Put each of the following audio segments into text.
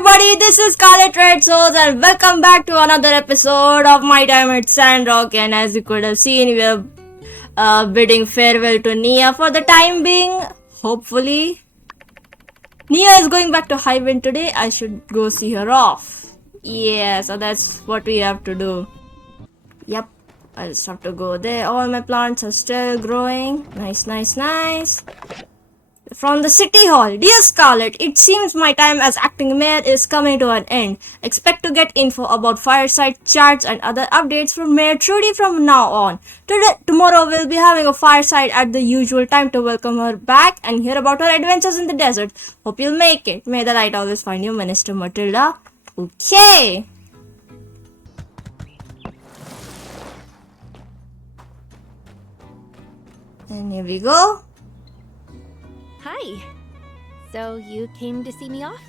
everybody, this is Scarlet Red Souls and welcome back to another episode of My Time at Sandrock. And as you could have seen, we are bidding farewell to Nia for the time being. Hopefully, Nia is going back to Highwind today. I should go see her off. Yeah, so that's what we have to do. Yep, I just have to go there. All my plants are still growing. Nice. From the City Hall, dear Scarlet, it seems my time as acting mayor is coming to an end. Expect to get info about fireside chats and other updates from Mayor Trudy from now on. Tomorrow we'll be having a fireside at the usual time to welcome her back and hear about her adventures in the desert. Hope you'll make it. May the light always find you, Minister Matilda. Okay. And here we go. Hi. So you came to see me off?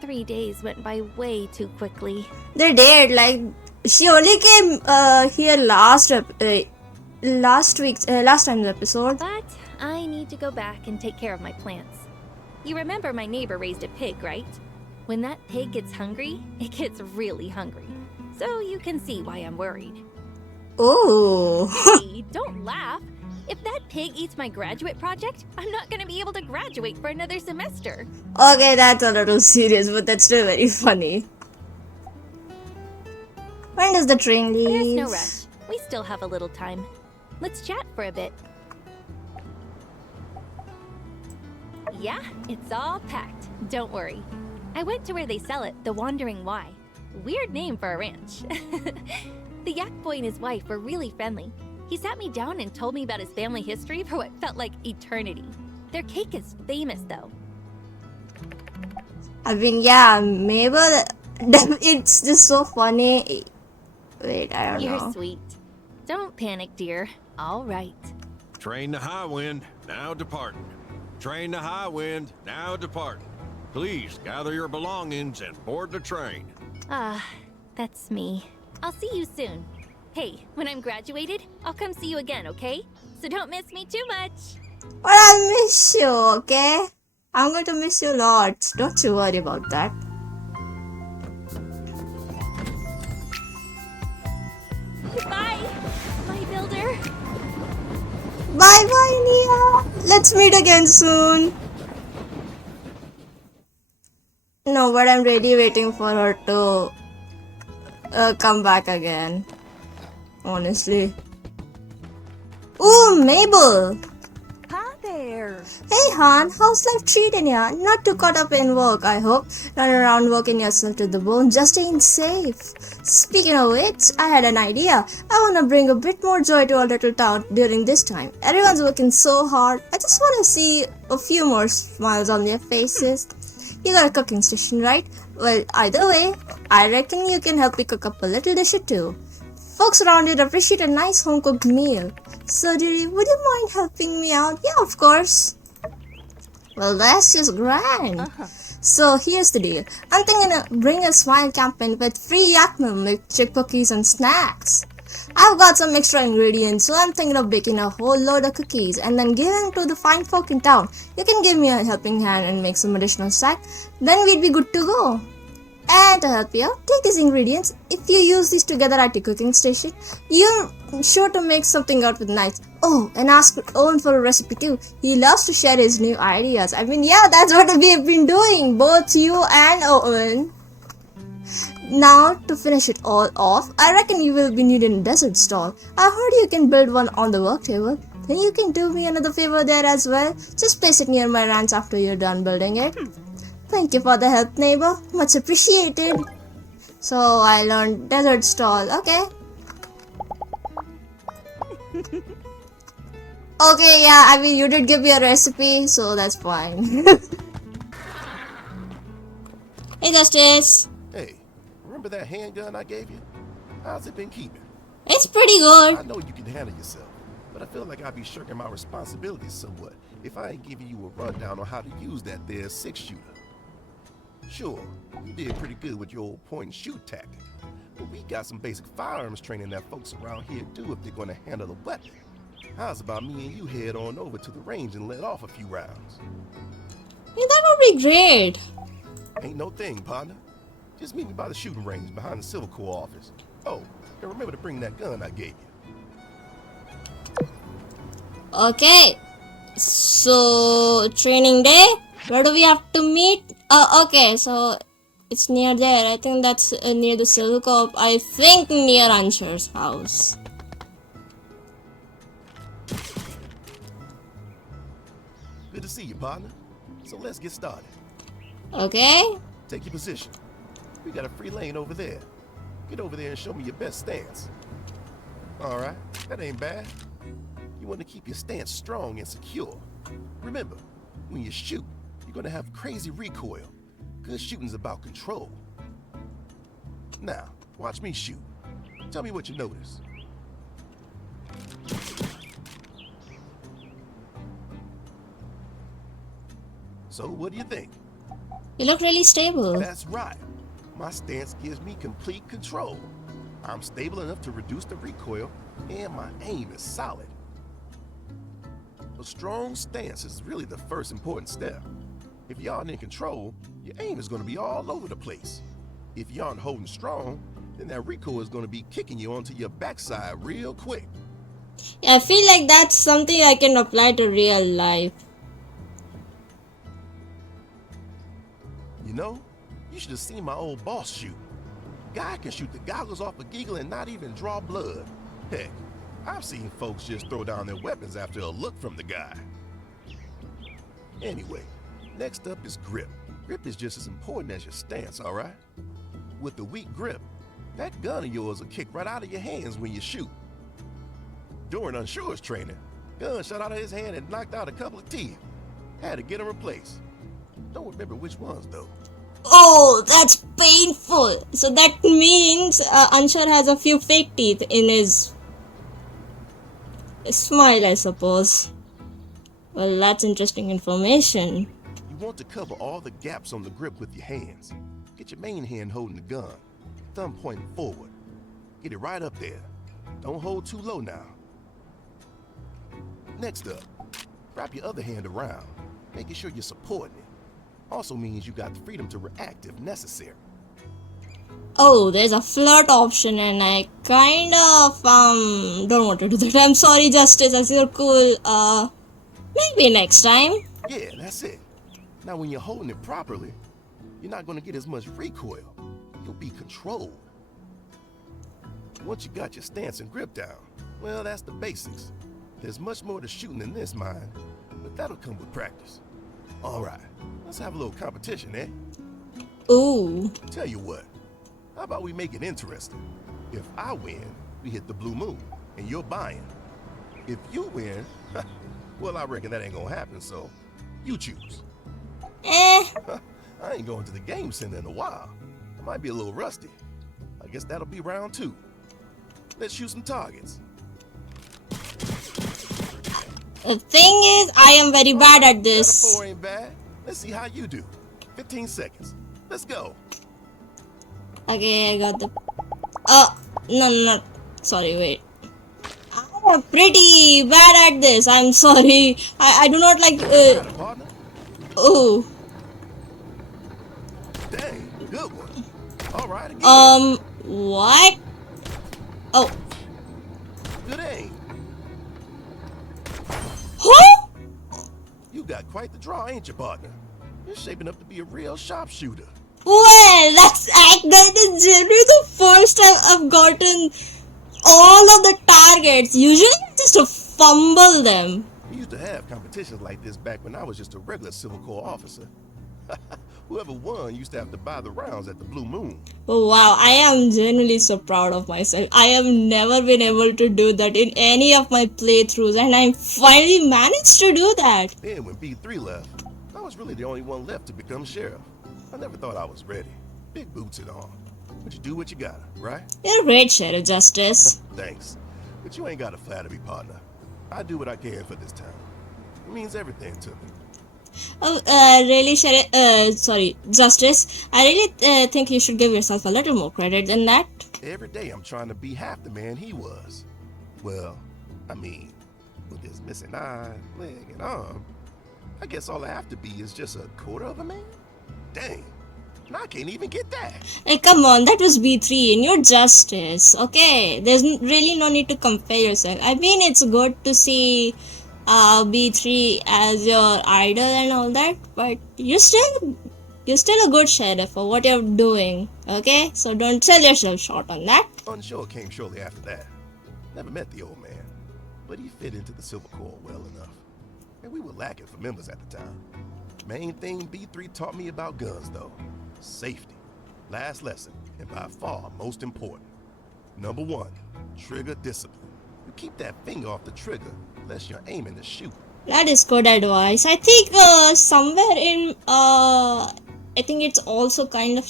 3 days went by way too quickly. They did. Like, she only came here last time's episode. But I need to go back and take care of my plants. You remember my neighbor raised a pig, right? When that pig gets hungry, it gets really hungry. So you can see why I'm worried. Oh. Hey, don't laugh. If that pig eats my graduate project, I'm not going to be able to graduate for another semester. Okay, that's a little serious, but that's still very funny. When does the train leave? There's no rush. We still have a little time. Let's chat for a bit. Yeah, it's all packed. Don't worry. I went to where they sell it, the Wandering Y. Weird name for a ranch. The yak boy and his wife were really friendly. He sat me down and told me about his family history for what felt like eternity. Their cake is famous, though. I mean, yeah, Mabel, it's just so funny. Wait, I don't know. You're sweet. Don't panic, dear. All right. Train to Highwind, now departing. Train to Highwind, now departing. Please gather your belongings and board the train. That's me. I'll see you soon. Hey, when I'm graduated, I'll come see you again, okay? So don't miss me too much. Well, I'll miss you, okay? I'm going to miss you lots. Don't you worry about that. Bye, my builder. Bye, Nia. Let's meet again soon. No, but I'm really waiting for her to come back again. Honestly. Ooh, Mabel! Hi there! Hey, Han, how's life treating ya? Not too caught up in work, I hope. Running around working yourself to the bone, just staying safe. Speaking of which, I had an idea. I wanna bring a bit more joy to our little town during this time. Everyone's working so hard. I just wanna see a few more smiles on their faces. You got a cooking station, right? Well, either way, I reckon you can help me cook up a little dish or two. Folks around here appreciate a nice home-cooked meal. So, dearie, would you mind helping me out? Yeah, of course. Well, that's just grand. So, here's the deal. I'm thinking of bring a smile campaign with free yak milk, chip cookies, and snacks. I've got some extra ingredients, so I'm thinking of baking a whole load of cookies and then giving to the fine folk in town. You can give me a helping hand and make some additional snacks. Then we'd be good to go. And to help you out, take these ingredients. If you use these together at your cooking station, you're sure to make something out with nice. Oh, and ask Owen for a recipe too. He loves to share his new ideas. I mean, yeah, that's what we've been doing, both you and Owen. Now, to finish it all off, I reckon you will be needing a desert stall. I heard you can build one on the work table. Then you can do me another favor there as well. Just place it near my ranch after you're done building it. Thank you for the help, neighbor. Much appreciated. So, I learned desert stall. Okay. Okay, yeah, I mean, you did give me a recipe, so that's fine. Hey, Justice. Hey, remember that handgun I gave you? How's it been keeping? It's pretty good. I know you can handle yourself, but I feel like I'd be shirking my responsibilities somewhat if I ain't giving you a rundown on how to use that there 6-shooter. Sure, you did pretty good with your old point and shoot tactic, but we got some basic firearms training that folks around here do if they're gonna handle a weapon. How's about me and you head on over to the range and let off a few rounds? Hey, that would be great. Ain't no thing, partner. Just meet me by the shooting range behind the Civil Corps office. Oh, and remember to bring that gun I gave you. Okay. So, training day. Where do we have to meet? Okay, so it's near there. I think that's near the Civil Corp. I think near Anshar's house. Good to see you, partner. So let's get started. Okay. Take your position. We got a free lane over there. Get over there and show me your best stance. Alright, that ain't bad. You want to keep your stance strong and secure. Remember, when you shoot, you're going to have crazy recoil. Good shooting's about control. Now, watch me shoot. Tell me what you notice. So, what do you think? You look really stable. That's right. My stance gives me complete control. I'm stable enough to reduce the recoil, and my aim is solid. A strong stance is really the first important step. If you aren't in control, your aim is going to be all over the place. If you aren't holding strong, then that recoil is going to be kicking you onto your backside real quick. I feel like that's something I can apply to real life. You know, you should have seen my old boss shoot. Guy can shoot the goggles off a giggle and not even draw blood. Heck, I've seen folks just throw down their weapons after a look from the guy. Anyway, next up is grip. Grip is just as important as your stance, alright? With the weak grip, that gun of yours will kick right out of your hands when you shoot. During Unshure's training, gun shot out of his hand and knocked out a couple of teeth. Had to get him replaced. Don't remember which ones though. Oh, that's painful. So that means Anshar has a few fake teeth in his smile, I suppose. Well, that's interesting information. You want to cover all the gaps on the grip with your hands. Get your main hand holding the gun, thumb pointing forward. Get it right up there. Don't hold too low now. Next up, wrap your other hand around, making sure you're supporting it. Also means you got the freedom to react if necessary. Oh, there's a flirt option and I kind of don't want to do that. I'm sorry, Justice, I feel cool. Maybe next time. Yeah, that's it. Now when you're holding it properly, you're not going to get as much recoil. You'll be controlled. Once you got your stance and grip down, well, that's the basics. There's much more to shooting than this, mind, but that'll come with practice. All right, let's have a little competition, eh? Ooh. Tell you what, how about we make it interesting? If I win, we hit the blue moon, and you're buying. If you win, well, I reckon that ain't gonna happen, so you choose. I ain't going to the game center in a while. I might be a little rusty. I guess that'll be round 2. Let's shoot some targets. The thing is, I am very bad at this. 4 ain't bad. Let's see how you do. 15 seconds. Let's go. Okay, I got the... no. Sorry, wait. I am pretty bad at this. I'm sorry. I do not like... Got it, partner. Oh. Dang, good one. All right, again. What? Oh. Good aim. Huh? You got quite the draw, ain't you, partner? You're shaping up to be a real sharpshooter. Well, that is generally the first time I've gotten all of the targets. Usually I just fumble them. We used to have competitions like this back when I was just a regular Civil Corps officer. Whoever won used to have to buy the rounds at the Blue Moon. Oh, wow, I am genuinely so proud of myself. I have never been able to do that in any of my playthroughs, and I finally managed to do that. Then when B3 left, I was really the only one left to become sheriff. I never thought I was ready. Big boots and all. But you do what you gotta, right? You're a great Sheriff Justice. Thanks. But you ain't gotta flatter me, partner. I do what I can for this town. It means everything to me. Oh, really, Justice. I really think you should give yourself a little more credit than that. Every day I'm trying to be half the man he was. Well, I mean, with his missing eye, leg, and arm, I guess all I have to be is just a quarter of a man? Dang. And I can't even get that. Hey, come on, that was B3 and you're Justice, okay? There's really no need to compare yourself. I mean, it's good to see B3 as your idol and all that, but you're still a good sheriff for what you're doing, okay? So don't sell yourself short on that. Unsure came shortly after that. Never met the old man, but he fit into the Silver Corps well enough. And we were lacking for members at the time. Main thing B3 taught me about guns, though. Safety. Last lesson, and by far most important. Number 1, trigger discipline. You keep that finger off the trigger unless you're aiming to shoot. That is good advice. I think somewhere in I think it's also kind of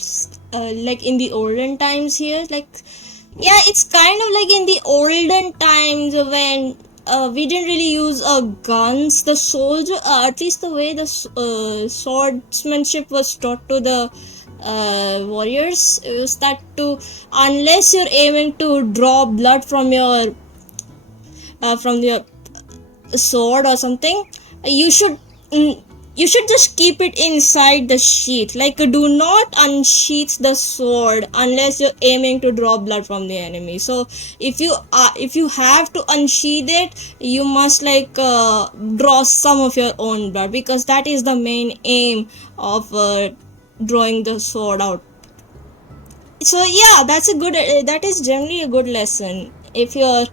like in the olden times here. Like, yeah, it's kind of like in the olden times when we didn't really use guns. The soldier, at least the way the swordsmanship was taught to the warriors, is that to unless you're aiming to draw blood from your sword or something, you should just keep it inside the sheath. Like, do not unsheath the sword unless you're aiming to draw blood from the enemy. So if you have to unsheath it, you must like draw some of your own blood, because that is the main aim of drawing the sword out. So yeah, that is generally a good lesson if you're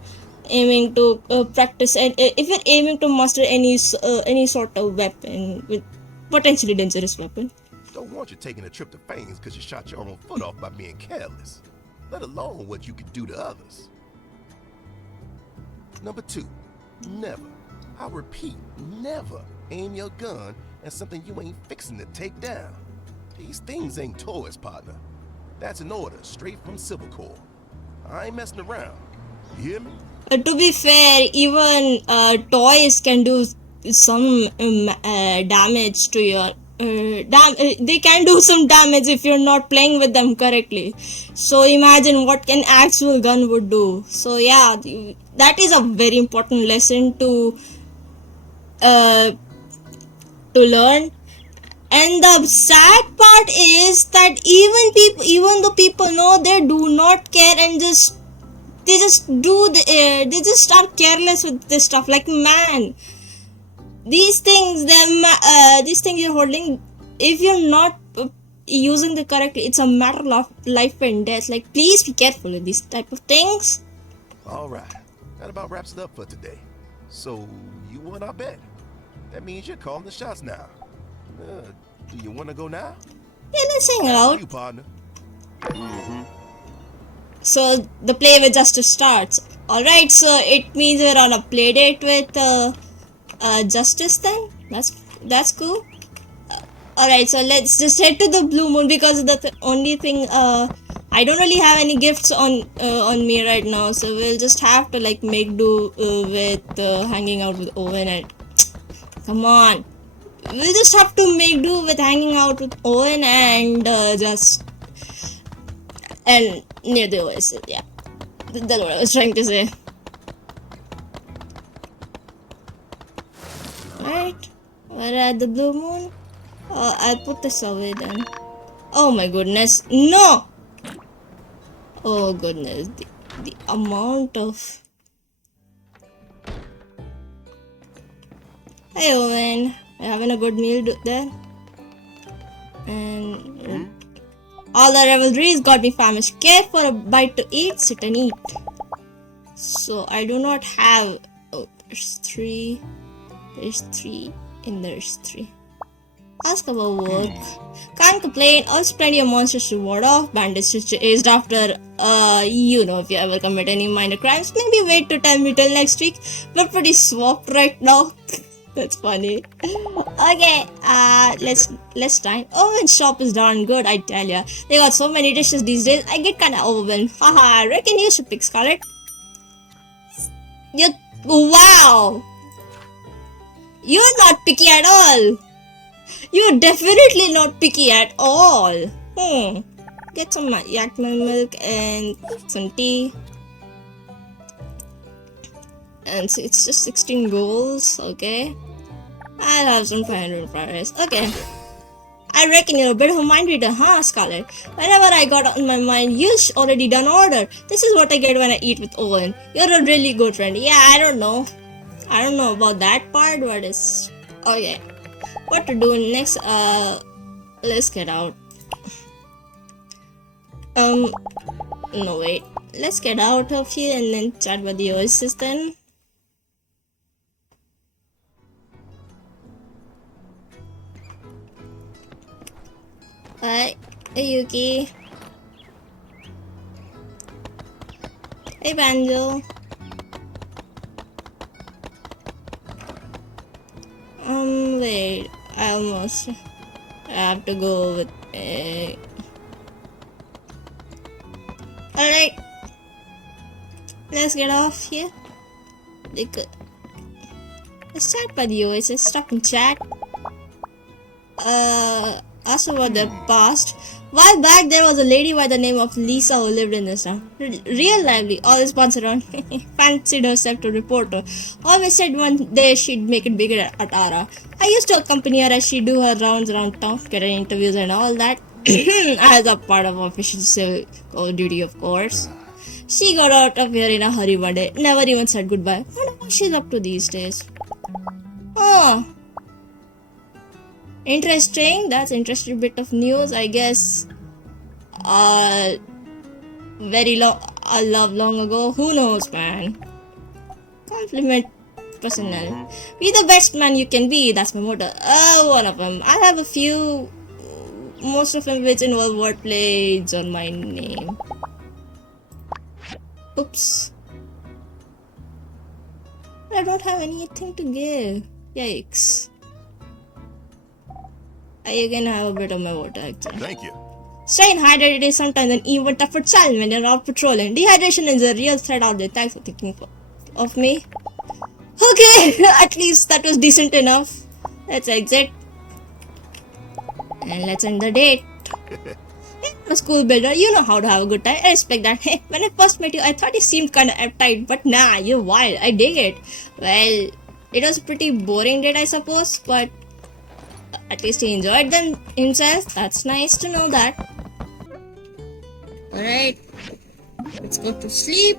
aiming to practice, and if you're aiming to master any sort of weapon, with potentially dangerous weapon. Don't want you taking a trip to Fanes because you shot your own foot off by being careless, let alone what you could do to others. Number 2, never, I repeat, never aim your gun at something you ain't fixing to take down. These things ain't toys, partner. That's an order straight from Civil Corps. I ain't messing around. You hear me? To be fair, even toys can do some damage to your they can do some damage if you're not playing with them correctly. So imagine what an actual gun would do. So yeah, that is a very important lesson to learn. And the sad part is that even though people know, they do not care, and they just are careless with this stuff. Like, man, these things you're holding, if you're not using the correct, it's a matter of life and death. Like, please be careful with these type of things. All right, that about wraps it up for today. So you won our bet. That means you're calling the shots now. Do you want to go now? Yeah, let's hang out. You, partner. So the play with Justice starts. Alright, so it means we're on a play date with Justice then? That's cool. Alright, so let's just head to the Blue Moon, because the only thing, I don't really have any gifts on me right now, so we'll just have to like make do with hanging out with Owen. And come on, we'll just have to make do with hanging out with Owen and and near the oasis. Yeah, that's what I was trying to say. Right, we're at the Blue Moon. I'll put this away then. Oh my goodness, no! Oh goodness, the amount of... Hey Owen, you having a good meal there? And all the revelries got me famished. Care for a bite to eat, sit and eat. So I do not have... Oh, there's 3, and there's 3. Ask about work. Can't complain. Also plenty of monsters to ward off. Bandits chased after, you know, if you ever commit any minor crimes. Maybe wait to tell me till next week. We're pretty swapped right now. That's funny. Okay, let's dine. Owen's shop is darn good, I tell ya. They got so many dishes these days, I get kinda overwhelmed. Haha, I reckon you should pick Scarlet. Wow! You're not picky at all. You're definitely not picky at all. Get some yak milk and some tea. And so it's just 16 goals, okay. I'll have some fun with fries. Okay. I reckon you're a bit of a mind reader, huh, Scarlett? Whenever I got on my mind, you already done order. This is what I get when I eat with Owen. You're a really good friend. Yeah, I don't know. I don't know about that part, but it's okay. What to do next? Let's get out. No wait. Let's get out of here and then chat with the Oasis then. Hi, Yuki. Hey, Banjo. Wait. I have to go with a. Alright. Let's get off here. Let's chat by the Oasis. Stop and chat. Ask about their past. While back, there was a lady by the name of Lisa who lived in this town. Real lively, always sponsored around. Fancied herself to reporter. Always said one day she'd make it bigger at Ara. I used to accompany her as she do her rounds around town, get her interviews and all that. As a part of official civil duty, of course. She got out of here in a hurry one day. Never even said goodbye. Wonder what she's up to these days. Oh. Interesting. That's interesting bit of news, I guess. Very long, a love long ago. Who knows, man? Compliment personnel. Be the best man you can be. That's my motto. One of them. I have a few. Most of them which involve wordplay on my name. Oops. I don't have anything to give. Yikes. You can have a bit of my water actually. Thank you. Staying hydrated is sometimes an even tougher challenge when you're out patrolling. Dehydration is a real threat out there. Thanks for thinking of me. Okay, at least that was decent enough. Let's exit. And let's end the date. You're a school builder, you know how to have a good time. I respect that. When I first met you, I thought you seemed kinda uptight, but nah, you're wild. I dig it. Well, it was a pretty boring date, I suppose, but at least he enjoyed them himself. That's nice to know that. Alright, let's go to sleep.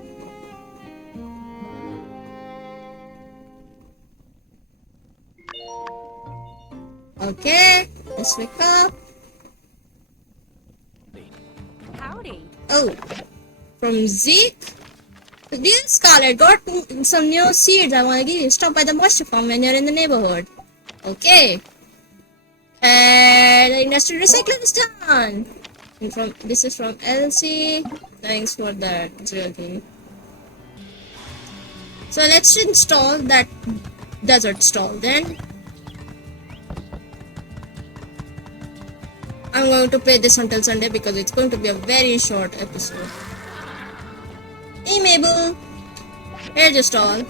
Okay, let's wake up. Howdy. Oh, from Zeke? Dear Scarlett, got some new seeds I want to give you. Stop by the moisture farm when you're in the neighborhood. Okay. And the industrial recycling is done. And this is from LC. Thanks for that. It's really. So let's install that desert stall then. I'm going to play this until Sunday because it's going to be a very short episode. Hey Mabel, here's your stall.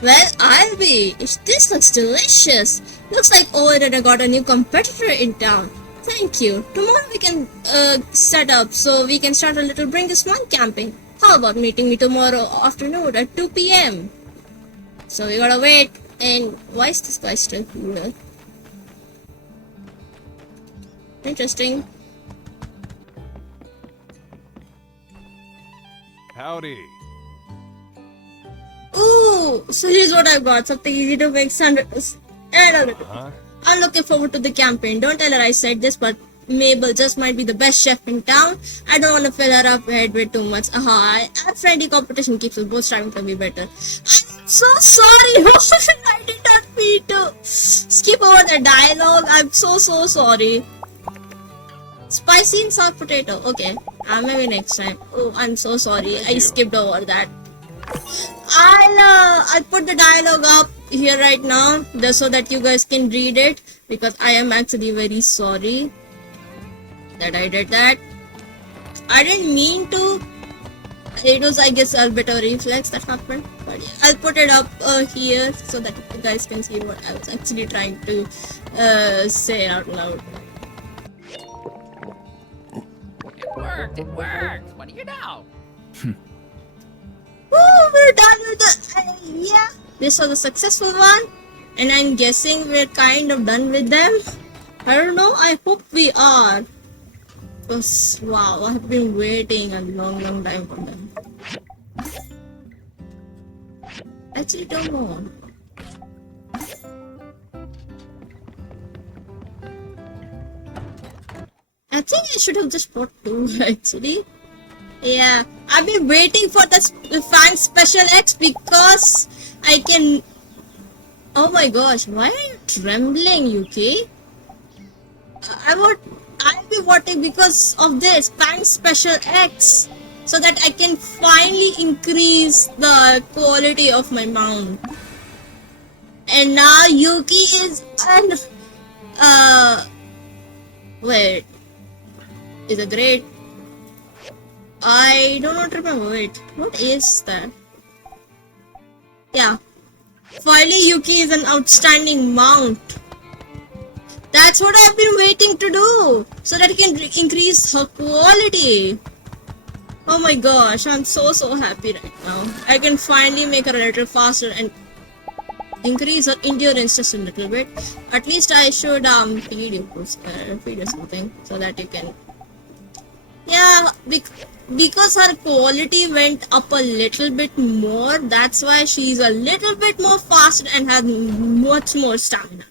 Well, I'll be. This looks delicious. Looks like Owen and I got a new competitor in town. Thank you. Tomorrow we can set up so we can start a little Bring This One camping. How about meeting me tomorrow afternoon at 2 p.m.? So we gotta wait. And why is this guy still here? Interesting. Howdy. Ooh, so here's what I've got. Something easy to make sandwiches. I'm looking forward to the campaign. Don't tell her I said this, but Mabel just might be the best chef in town. I don't want to fill her up head with too much. Our friendly competition keeps us both striving to be better. I'm so sorry. I did not mean to skip over the dialogue. I'm so sorry. Spicy and soft potato. Okay, maybe next time. Oh, I'm so sorry. I skipped over that. I'll put the dialogue up here right now just so that you guys can read it, because I am actually very sorry that I did that. I didn't mean to. It was, I guess, a bit of a reflex that happened. But yeah, I'll put it up here so that you guys can see what I was actually trying to say out loud. It worked! What do you know? Oh, we're done with the... yeah, this was a successful one. And I'm guessing we're kind of done with them. I don't know, I hope we are. Because, wow, I've been waiting a long time for them. Actually, don't know. I think I should have just bought 2 actually. Yeah, I've been waiting for the Fang Special X because I can... Oh my gosh, why are you trembling, Yuki? I'll be voting because of this Fang Special X, so that I can finally increase the quality of my mount. And now Yuki is an... wait. Is it great? I do not remember. Wait, what is that? Yeah. Finally, Yuki is an outstanding mount. That's what I've been waiting to do, so that I can increase her quality. Oh my gosh, I'm so happy right now. I can finally make her a little faster and increase her endurance just a little bit. At least I should feed you something so that you can... Yeah, because her quality went up a little bit more, that's why she's a little bit more faster and has much more stamina.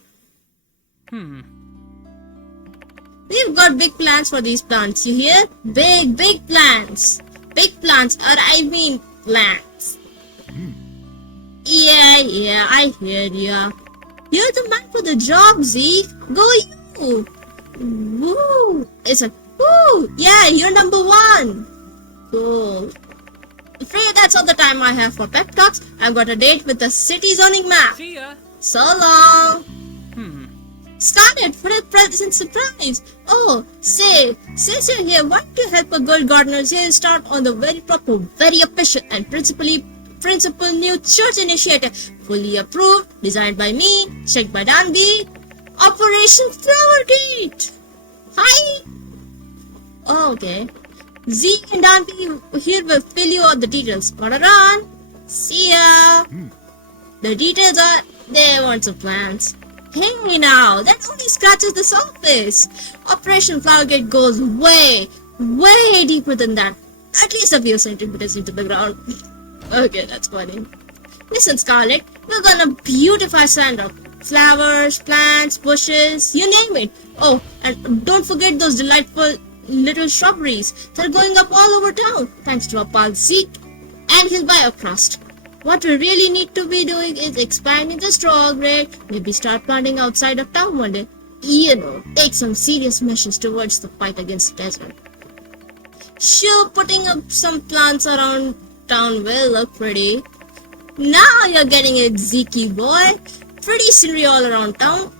We've got big plans for these plants, you hear? Big plans. Big plants, or I mean plants. Yeah, I hear ya. You're the man for the job, Zeke. Go you. Woo. It's a woo. Yeah, you're number 1. Cool. Afraid that's all the time I have for pep talks. I've got a date with the city zoning map. See ya. So long. Scarlet, for a present surprise. Oh, since you're here, why don't you help a girl gardeners here start on the very proper, very official and principal new church initiative. Fully approved, designed by me, checked by Danby. Operation Flower Gate. Hi. Oh, okay. Zeke and Danby here will fill you out the details. Gotta run. See ya. The details are... They want some plans. Hey now, that only scratches the surface. Operation Flowergate goes way deeper than that. At least a few centimeters into the ground. Okay, that's funny. Listen, Scarlet, we're gonna beautify Sandrock. Flowers, plants, bushes, you name it. Oh, and don't forget those delightful little shrubberies. They're going up all over town, thanks to our pal Zeke and his biocrust. What we really need to be doing is expanding the straw grid, maybe start planting outside of town one day. You know, take some serious measures towards the fight against the desert. Sure, putting up some plants around town will look pretty. Now you're getting it, Zeke boy. Pretty scenery all around town.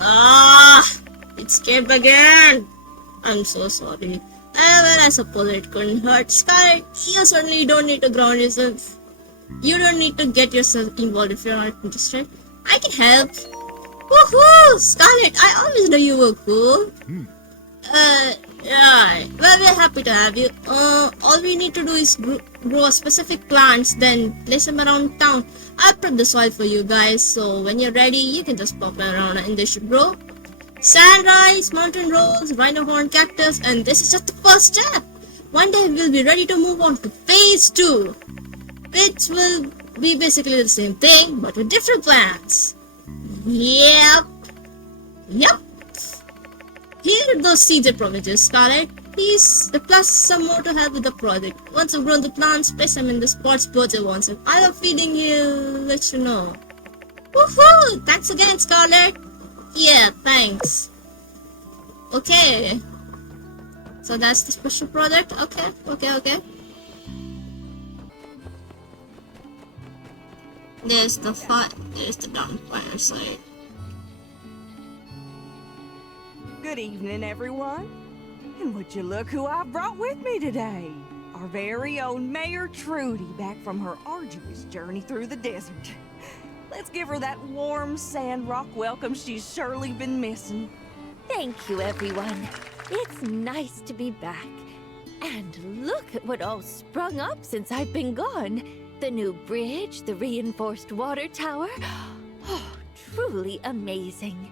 Oh. It escaped again. I'm so sorry. Well, I suppose it couldn't hurt. Scarlet, you certainly don't need to ground yourself. You don't need to get yourself involved if you're not interested. I can help. Woohoo! Scarlet, I always knew you were cool. Right. Well, we're happy to have you. All we need to do is grow specific plants, then place them around town. I'll prep the soil for you guys, so when you're ready, you can just pop them around and they should grow. Sand rice, mountain rose, rhino horn cactus, and this is just the first step. One day we'll be ready to move on to phase 2, which will be basically the same thing, but with different plants. Yep. Here are those seeded provisions, Scarlet. Please, plus some more to help with the project. Once I've grown the plants, place them in the spots Birdsey wants, and I have feeding he'll let you know. Woohoo! Thanks again, Scarlet. Yeah, thanks. Okay. So that's the special product? Okay. There's the downfire side. Good evening, everyone. And would you look who I brought with me today? Our very own Mayor Trudy, back from her arduous journey through the desert. Let's give her that warm Sandrock welcome she's surely been missing. Thank you, everyone. It's nice to be back. And look at what all sprung up since I've been gone. The new bridge, the reinforced water tower. Oh, truly amazing.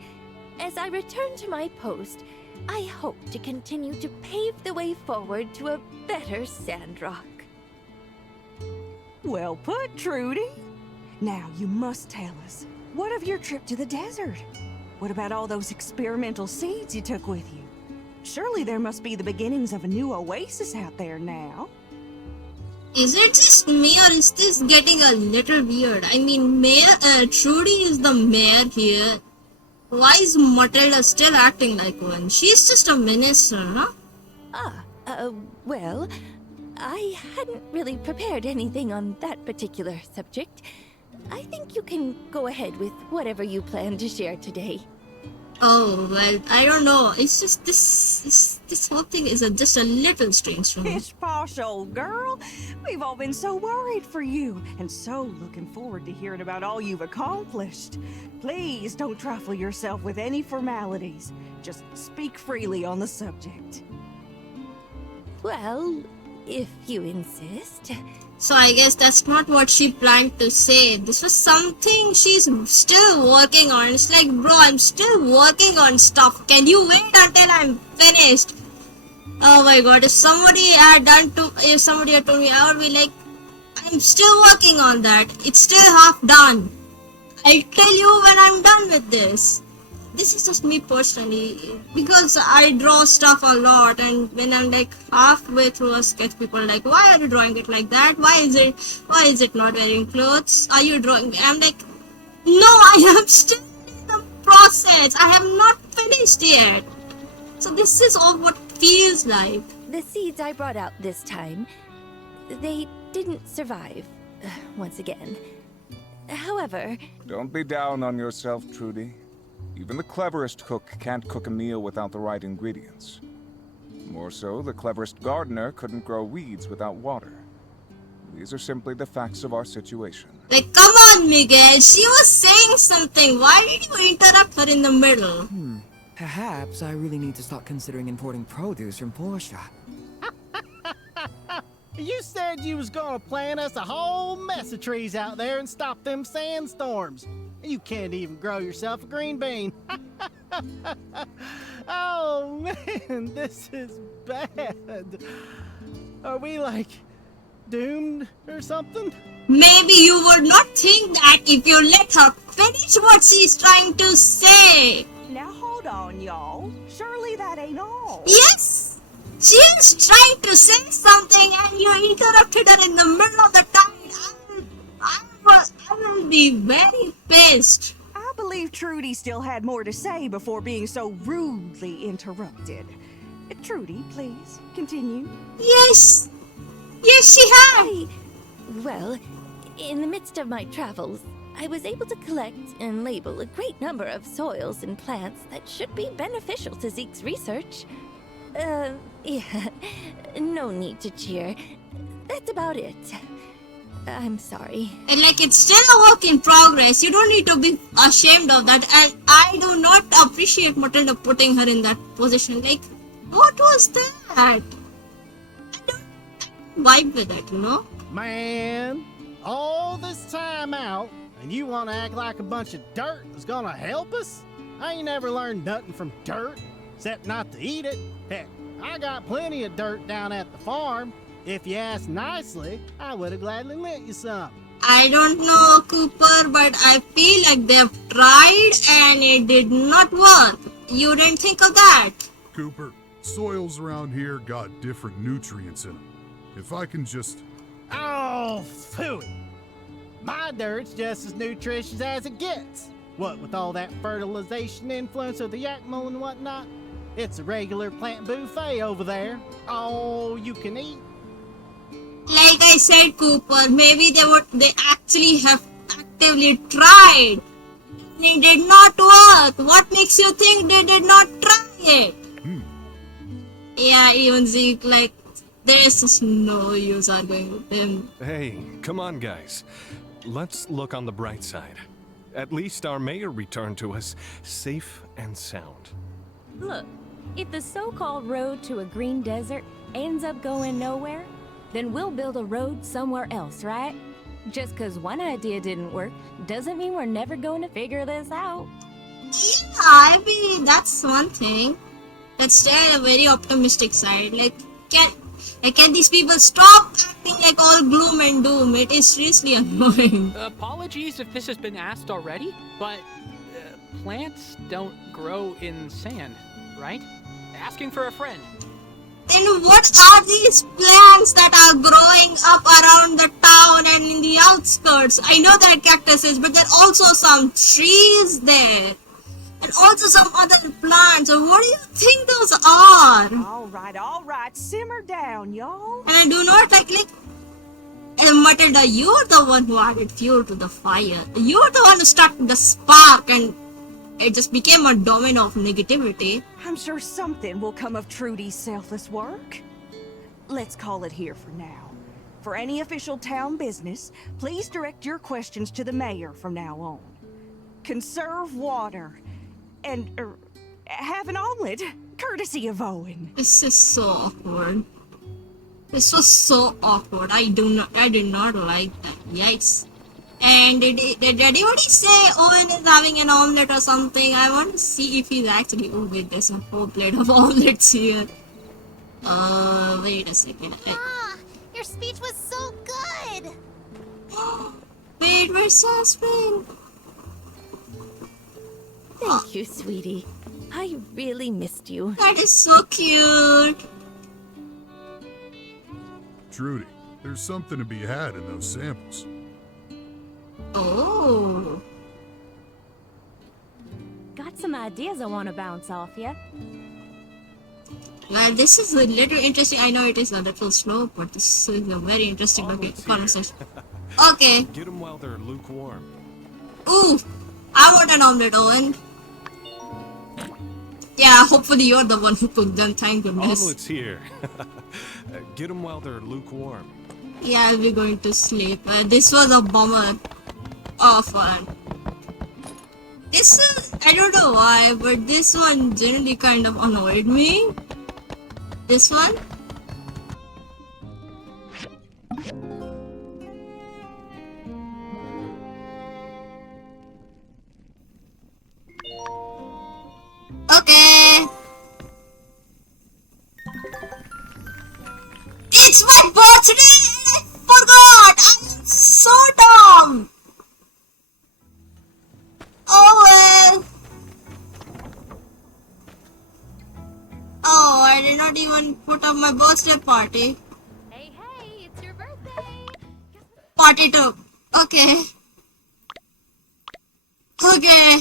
As I return to my post, I hope to continue to pave the way forward to a better Sandrock. Well put, Trudy. Now you must tell us, what of your trip to the desert? What about all those experimental seeds you took with you? Surely there must be the beginnings of a new oasis out there now. Is it just me or is this getting a little weird? I mean, Trudy is the mayor here. Why is Matilda still acting like one? She's just a minister, huh? Well, I hadn't really prepared anything on that particular subject. I think you can go ahead with whatever you plan to share today. Oh, well, I don't know. It's just this whole thing is just a little strange for me. Pish posh old girl. We've all been so worried for you and so looking forward to hearing about all you've accomplished. Please don't trifle yourself with any formalities. Just speak freely on the subject. Well, if you insist. So I guess that's not what she planned to say. This was something she's still working on. It's like, bro, I'm still working on stuff. Can you wait until I'm finished? Oh my god, if somebody had told me, I would be like, I'm still working on that. It's still half done. I'll tell you when I'm done with this. This is just me personally, because I draw stuff a lot, and when I'm like halfway through a sketch, people are like, why are you drawing it like that? Why is it not wearing clothes? Are you drawing? I'm like, no, I am still in the process. I have not finished yet. So this is all what feels like. The seeds I brought out this time, they didn't survive, once again. However... Don't be down on yourself, Trudy. Even the cleverest cook can't cook a meal without the right ingredients. More so, the cleverest gardener couldn't grow weeds without water. These are simply the facts of our situation. Like, come on, Miguel. She was saying something. Why did you interrupt her in the middle? Perhaps I really need to start considering importing produce from Portia. You said you was gonna plant us a whole mess of trees out there and stop them sandstorms. You can't even grow yourself a green bean. Oh man, this is bad. Are we like doomed or something? Maybe you would not think that if you let her finish what she's trying to say. Now hold on, y'all. Surely that ain't all. Yes! She is trying to say something and you interrupted her in the middle of the tide. I will be very pissed. I believe Trudy still had more to say before being so rudely interrupted. Trudy, please, continue. Yes! Yes, she has! Well, in the midst of my travels, I was able to collect and label a great number of soils and plants that should be beneficial to Zeke's research. Yeah, no need to cheer. That's about it. I'm sorry. And like, it's still a work in progress. You don't need to be ashamed of that. And I do not appreciate Matilda putting her in that position. Like, what was that? I don't vibe with it, you know? Man, all this time out, and you want to act like a bunch of dirt is gonna help us? I ain't never learned nothing from dirt, except not to eat it. Heck, I got plenty of dirt down at the farm. If you asked nicely, I would have gladly lent you some. I don't know, Cooper, but I feel like they've tried and it did not work. You didn't think of that? Cooper, soils around here got different nutrients in them. If I can just... Oh, phooey. My dirt's just as nutritious as it gets. What with all that fertilization influence of the yak mold and whatnot? It's a regular plant buffet over there. All you can eat. Like I said, Cooper, maybe they actually have actively tried. It did not work. What makes you think they did not try it? Yeah, even Zeke, like, there is just no use arguing with him. Hey, come on, guys. Let's look on the bright side. At least our mayor returned to us safe and sound. Look, if the so-called road to a green desert ends up going nowhere, then we'll build a road somewhere else, right? Just because one idea didn't work doesn't mean we're never going to figure this out. Yeah, I mean, that's one thing. Let's stay on a very optimistic side. Can these people stop acting like all gloom and doom? It is seriously annoying. Apologies if this has been asked already, but plants don't grow in sand, right? Asking for a friend. And what are these plants that are growing up around the town and in the outskirts? I know there are cactuses, but there are also some trees there. And also some other plants. So what do you think those are? All right, simmer down, y'all. And I do not like Matilda, you're the one who added fuel to the fire. You're the one who started the spark and it just became a domino of negativity. I'm sure something will come of Trudy's selfless work. Let's call it here for now. For any official town business, please direct your questions to the mayor from now on. Conserve water. And have an omelet, courtesy of Owen. This is so awkward. This was so awkward. I did not like that. Yikes. And did anybody say Owen is having an omelet or something? I want to see if he's actually. Oh wait, there's a whole plate of omelets here. Wait a second. Your speech was so good. Wait, where's Jasmine? Thank you, sweetie. I really missed you. That is so cute. Trudy, there's something to be had in those samples. Oh. Got some ideas I want to bounce off ya. Well, this is a little interesting. I know it is a little slow, but this is a very interesting conversation. Okay. Get them while they're lukewarm. Ooh, I want an omelet, Owen. Yeah, hopefully you're the one who cooked them. Thank goodness. Omelet's here. Get them while they're lukewarm. Yeah, I'll be going to sleep. This was a bummer. Oh, fun. This is, I don't know why, but this one generally kind of annoyed me. This one. Okay. It's my birthday and I forgot. I'm so dumb. Oh well. Oh, I did not even put up my birthday party. Hey, it's your birthday. Party too. Okay. Okay.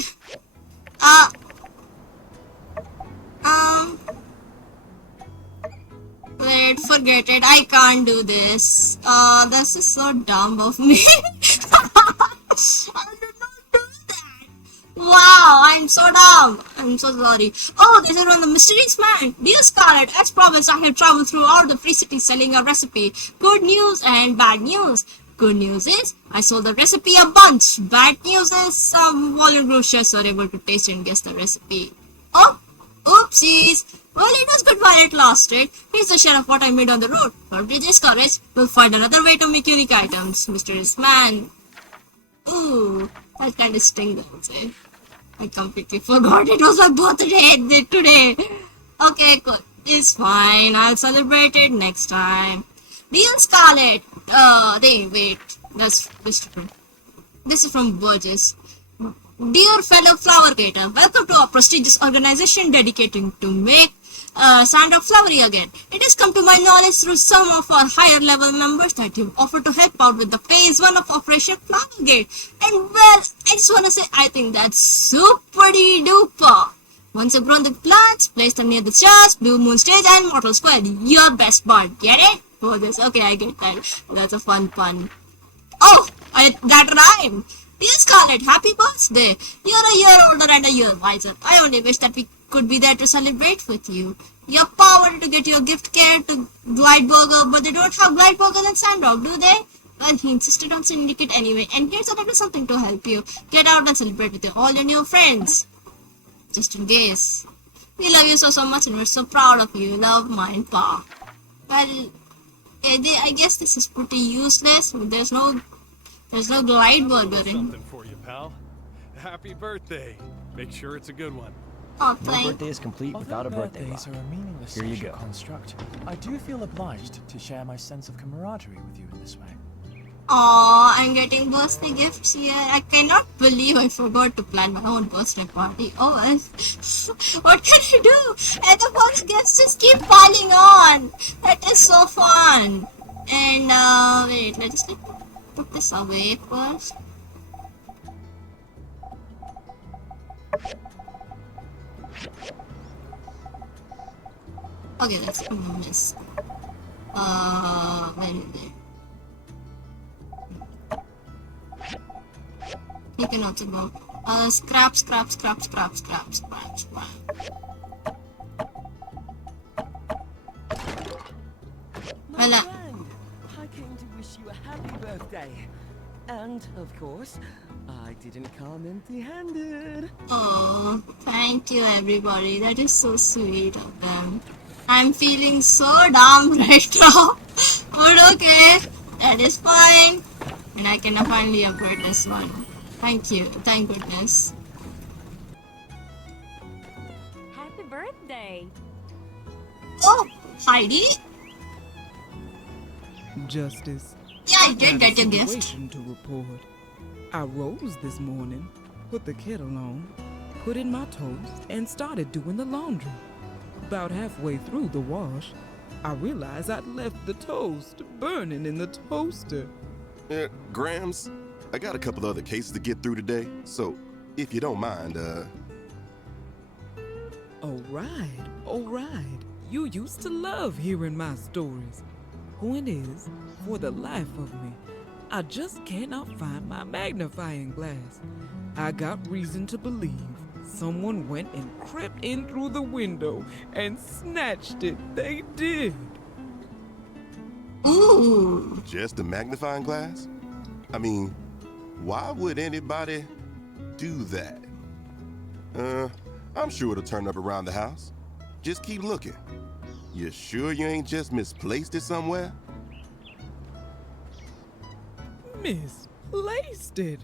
Wait, forget it. I can't do this. This is so dumb of me. I did not do that. Wow, I'm so dumb. I'm so sorry. Oh, this is from the mysterious man. Dear Scarlet, as promised, I have traveled throughout the free city selling a recipe. Good news and bad news. Good news is, I sold the recipe a bunch. Bad news is, some volume chefs were able to taste and guess the recipe. Oh, oopsies. Well, it was good while it lasted. Here's the share of what I made on the road. Don't be discouraged. We'll find another way to make unique items, mysterious man. Ooh, that kind of stings, I would say. I completely forgot it was my birthday today. Okay, good. It's fine. I'll celebrate it next time. Dear Scarlet. Wait. That's different. This is from Burgess. Dear fellow flower gator, welcome to our prestigious organization dedicated to make Sandrock flowery again. It has come to my knowledge through some of our higher level members that you've offered to help out with the phase 1 of Operation Flowergate. And well, I just want to say I think that's super duper. Once you've grown the plants, place them near the church, Blue Moon Stage and Mortal Square. Your best bud. Get it? For this. Okay, I get that. That's a fun pun. Oh, that rhymed. Dear Scarlet, happy birthday! You're a year older and a year wiser. I only wish that we could be there to celebrate with you. Your pa wanted to get you a gift card to Glide Burger, but they don't have Glide Burger in Sandrock, do they? Well, he insisted on sending it anyway, and here's a little something to help you. Get out and celebrate with all your new friends. Just in case. We love you so much and we're so proud of you. Love, mine, pa. Well, I guess this is pretty useless. There's no glide ball bearing. Something for you, pal. Happy birthday. Make sure it's a good one. Oh, No thank. birthday is complete without a birthday birthdays rock. are a meaningless Here you social go. construct. I do feel obliged to share my sense of camaraderie with you in this way. Aw, I'm getting birthday gifts here. I cannot believe I forgot to plan my own birthday party. Oh well. What can I do? And the birthday gifts just keep piling on. That is so fun. And wait, let's put this away first. Okay, let's remove this. Where is it? You can also go. Scrap. Voila. I came to wish you a happy birthday. And, of course, I didn't come empty-handed. Oh, thank you everybody. That is so sweet of them. I'm feeling so dumb right now. But okay, that is fine. And I can finally upgrade this one. Thank you. Thank goodness. Happy birthday! Oh, Heidi? Justice. Yeah, I did get a gift. Situation to report. I rose this morning, put the kettle on, put in my toast, and started doing the laundry. About halfway through the wash, I realized I'd left the toast burning in the toaster. Grams, I got a couple other cases to get through today, so if you don't mind, All right. You used to love hearing my stories. Point is, for the life of me, I just cannot find my magnifying glass. I got reason to believe someone went and crept in through the window and snatched it. They did. Ooh. Just a magnifying glass? I mean, why would anybody do that? I'm sure it'll turn up around the house. Just keep looking. You sure you ain't just misplaced it somewhere? Misplaced it?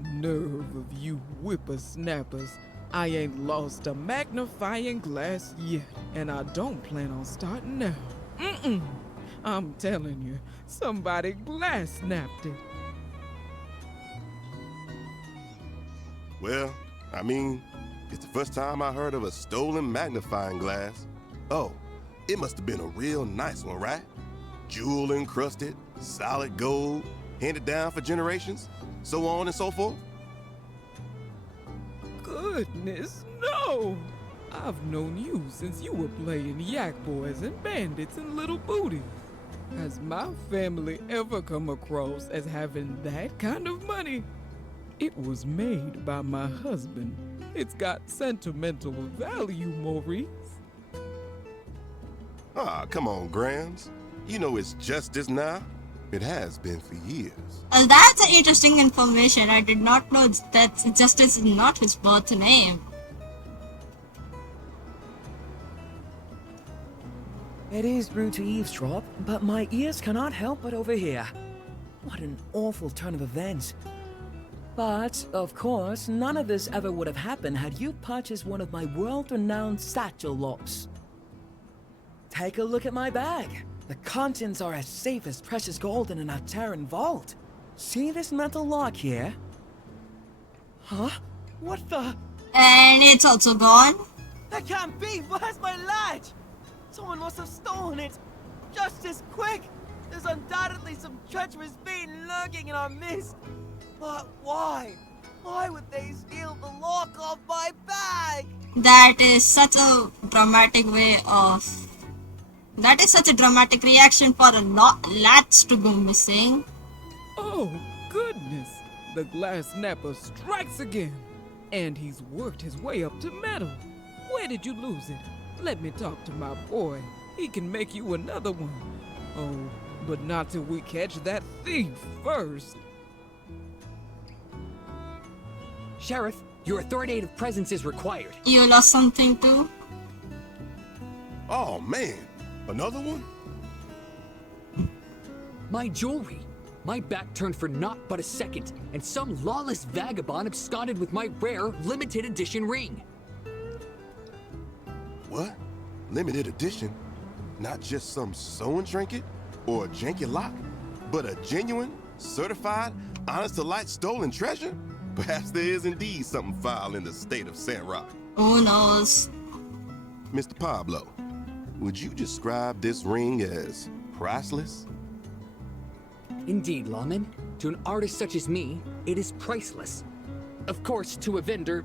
Nerve of you whippersnappers. I ain't lost a magnifying glass yet, and I don't plan on starting now. I'm telling you, somebody glass snapped it. Well, I mean, it's the first time I heard of a stolen magnifying glass. Oh, it must have been a real nice one, right? Jewel encrusted, solid gold, handed down for generations, so on and so forth. Goodness, no! I've known you since you were playing yak boys and bandits and little booties. Has my family ever come across as having that kind of money? It was made by my husband. It's got sentimental value, Maurice. Ah, come on, Grams. You know it's justice now. It has been for years. Well, that's an interesting information. I did not know that Justice is not his birth name. It is rude to eavesdrop, but my ears cannot help but overhear. What an awful turn of events. But, of course, none of this ever would have happened had you purchased one of my world-renowned satchel locks. Take a look at my bag. The contents are as safe as precious gold in an Ataran vault. See this metal lock here? Huh? What the? And it's also gone. That can't be! Where's my latch? Someone must have stolen it! Justice, quick! There's undoubtedly some treacherous being lurking in our midst! But why? Why would they steal the lock off my bag? That is such a dramatic way of... That is such a dramatic reaction for a latch to go missing. Oh, goodness! The glass snapper strikes again! And he's worked his way up to metal. Where did you lose it? Let me talk to my boy. He can make you another one. Oh, but not till we catch that thief first. Sheriff, your authoritative presence is required. You lost something too? Oh, man. Another one? My jewelry. My back turned for naught but a second, and some lawless vagabond absconded with my rare, limited edition ring. What? Limited edition? Not just some sewing trinket or a janky lock, but a genuine, certified, honest-to-light stolen treasure? Perhaps there is indeed something foul in the state of Sandrock. Who knows? Mr. Pablo, would you describe this ring as priceless? Indeed, lawman. To an artist such as me, it is priceless. Of course, to a vendor,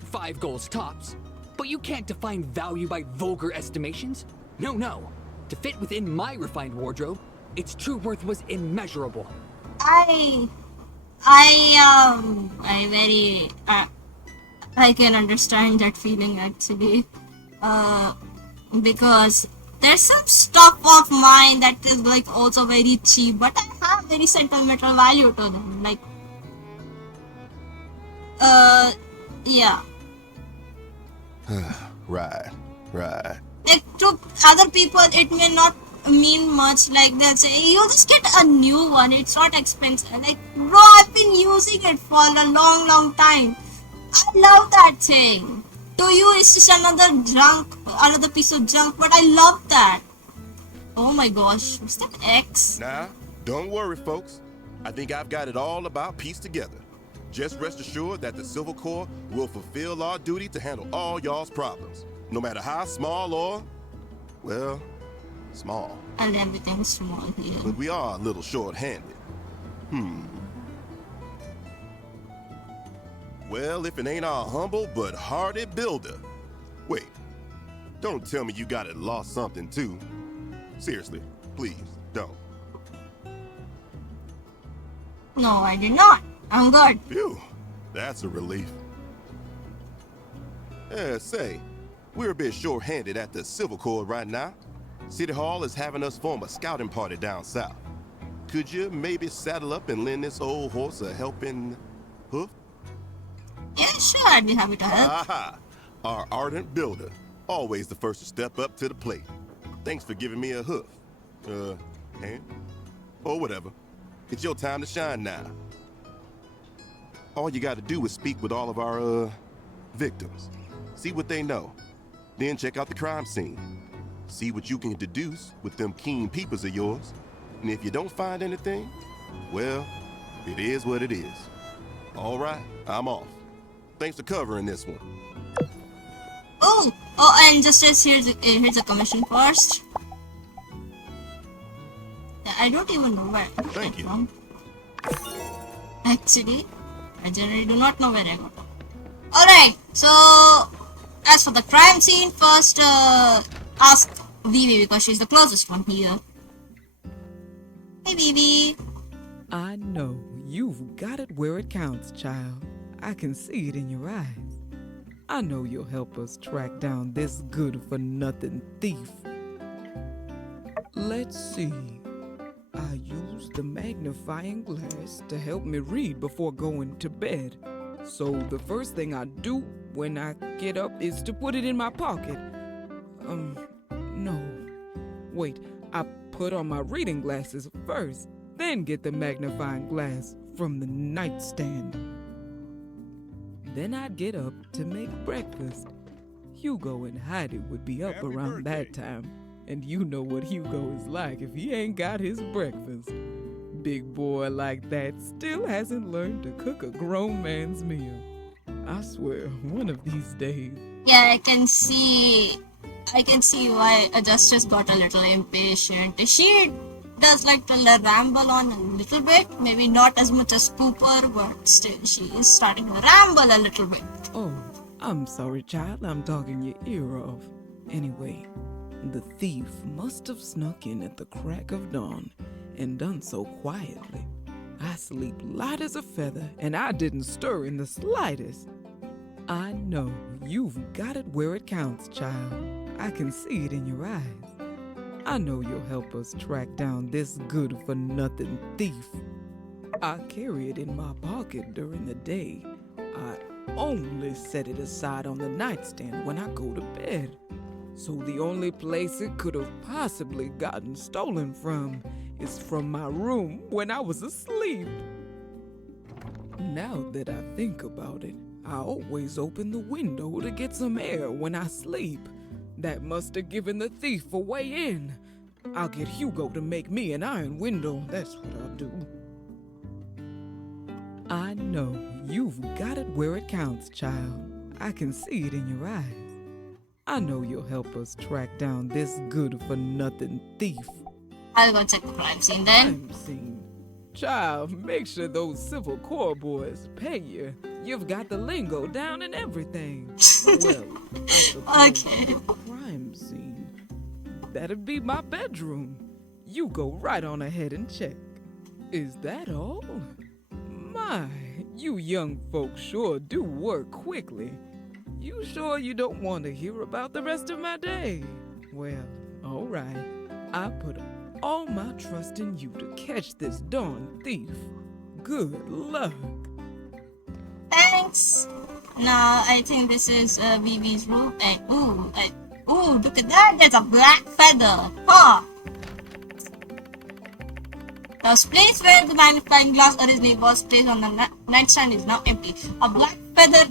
5 golds tops. But you can't define value by vulgar estimations. No. To fit within my refined wardrobe, its true worth was immeasurable. I can understand that feeling actually, because there's some stuff of mine that is like also very cheap, but I have very sentimental value to them. Like, yeah. Right. Like, to other people, it may not mean much. Like, they'll say, you just get a new one, it's not expensive. Like, bro, I've been using it for a long time. I love that thing. To you, it's just another piece of junk, but I love that. Oh my gosh, was that X? Nah, don't worry, folks. I think I've got it all about pieced together. Just rest assured that the Civil Corps will fulfill our duty to handle all y'all's problems, no matter how small or, well, small. And everything's small here. But we are a little short-handed. Well, if it ain't our humble but hardy builder. Wait, don't tell me you got it lost something too. Seriously, please, don't. No, I did not. I'm good. Phew, that's a relief. Say, we're a bit short-handed at the Civil Corps right now. City Hall is having us form a scouting party down south. Could you maybe saddle up and lend this old horse a helping hoof? Yeah, sure, I'd be happy to help. Aha! Our ardent builder, always the first to step up to the plate. Thanks for giving me a hoof. Hand? Or whatever. It's your time to shine now. All you gotta do is speak with all of our, victims. See what they know. Then check out the crime scene. See what you can deduce with them keen peepers of yours. And if you don't find anything, well, it is what it is. All right, I'm off. Thanks for covering this one. Oh, and just as here's a commission first. I don't even know where I got it from. Actually, I generally do not know where I got it. Alright, so as for the crime scene, first ask Vivi because she's the closest one here. Hey Vivi. I know. You've got it where it counts, child. I can see it in your eyes. I know you'll help us track down this good-for-nothing thief. Let's see. I used the magnifying glass to help me read before going to bed. So the first thing I do when I get up is to put it in my pocket. No. Wait, I put on my reading glasses first, then get the magnifying glass from the nightstand. Then I'd get up to make breakfast. Hugo and Heidi would be up around that time, and you know what Hugo is like if he ain't got his breakfast. Big boy like that still hasn't learned to cook a grown man's meal. I swear, one of these days. Yeah, I can see why Justice got a little impatient. She does like to ramble on a little bit, maybe not as much as Cooper, but still she is starting to ramble a little bit. Oh, I'm sorry, child, I'm talking your ear off. Anyway, the thief must have snuck in at the crack of dawn and done so quietly. I sleep light as a feather, and I didn't stir in the slightest. I know you've got it where it counts, child. I can see it in your eyes. I know you'll help us track down this good-for-nothing thief. I carry it in my pocket during the day. I only set it aside on the nightstand when I go to bed. So the only place it could have possibly gotten stolen from is from my room when I was asleep. Now that I think about it, I always open the window to get some air when I sleep. That must have given the thief a way in. I'll get Hugo to make me an iron window, that's what I'll do. I know you've got it where it counts, child. I can see it in your eyes. I know you'll help us track down this good-for-nothing thief. I'll go check the crime scene then. Crime scene? Child, make sure those Civil Corps boys pay you. You've got the lingo down and everything. Well, I suppose Okay. crime scene. That'd be my bedroom. You go right on ahead and check. Is that all? My, you young folks sure do work quickly. You sure you don't want to hear about the rest of my day? Well, all right. I put all my trust in you to catch this darn thief. Good luck. Thanks. Now I think this is Vivi's room. Ooh, look at that. There's a black feather. Huh. The place where the magnifying glass originally was placed on the nightstand is now empty. A black feather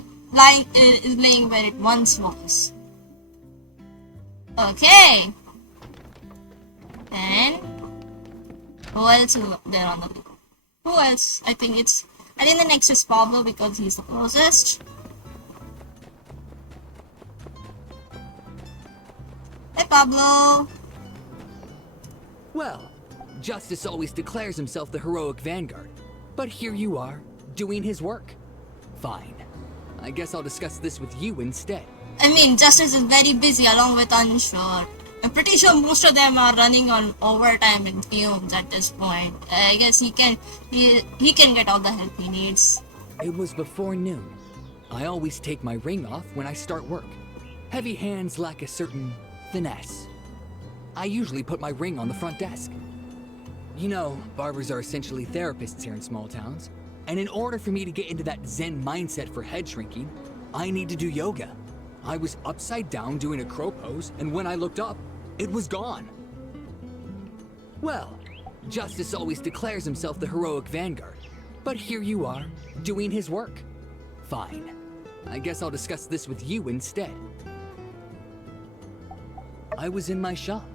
is laying where it once was. Okay. Then who else is there on the loop? Who else? I think the next is Pablo because he's the closest. Hey Pablo. Well, Justice always declares himself the heroic vanguard. But here you are, doing his work. Fine. I guess I'll discuss this with you instead. I mean, Justice is very busy along with Unsure. I'm pretty sure most of them are running on overtime and fumes at this point. I guess he can get all the help he needs. It was before noon. I always take my ring off when I start work. Heavy hands lack a certain finesse. I usually put my ring on the front desk. You know, barbers are essentially therapists here in small towns. And in order for me to get into that Zen mindset for head shrinking, I need to do yoga. I was upside down doing a crow pose, and when I looked up, it was gone. Well, Justice always declares himself the heroic vanguard. But here you are, doing his work. Fine. I guess I'll discuss this with you instead. I was in my shop.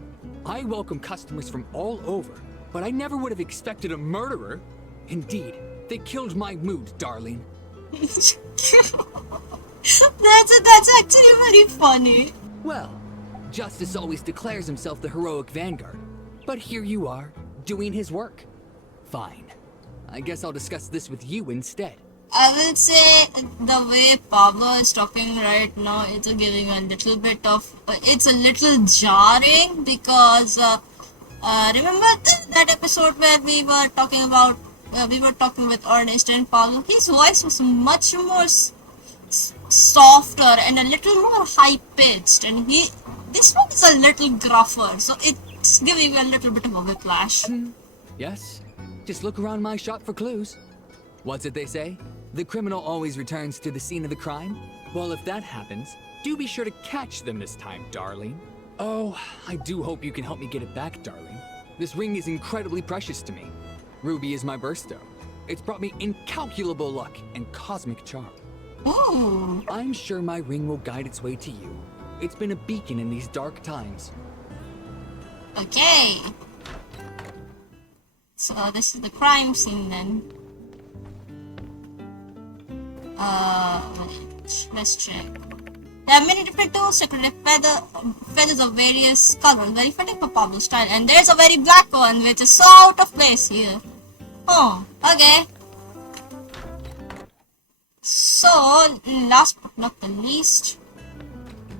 I welcome customers from all over, but I never would have expected a murderer. Indeed, they killed my mood, darling. That's actually very funny. Well, Justice always declares himself the heroic vanguard. But here you are, doing his work. Fine. I guess I'll discuss this with you instead. I will say the way Pablo is talking right now, it's giving a little bit of, it's a little jarring because remember that episode where we were talking with Ernest and Pablo. His voice was much more softer and a little more high pitched, and this one is a little gruffer, so it's giving me a little bit of a whiplash. Yes, just look around my shop for clues. What's it they say? The criminal always returns to the scene of the crime? Well, if that happens, do be sure to catch them this time, darling. Oh, I do hope you can help me get it back, darling. This ring is incredibly precious to me. Ruby is my birthstone. It's brought me incalculable luck and cosmic charm. Ooh. I'm sure my ring will guide its way to you. It's been a beacon in these dark times. Okay. So this is the crime scene then. Let's check. There are many different tools, decorative feathers of various colors, very fitting for Pablo's style. And there's a very black one, which is so out of place here. Oh, okay. So, last but not the least,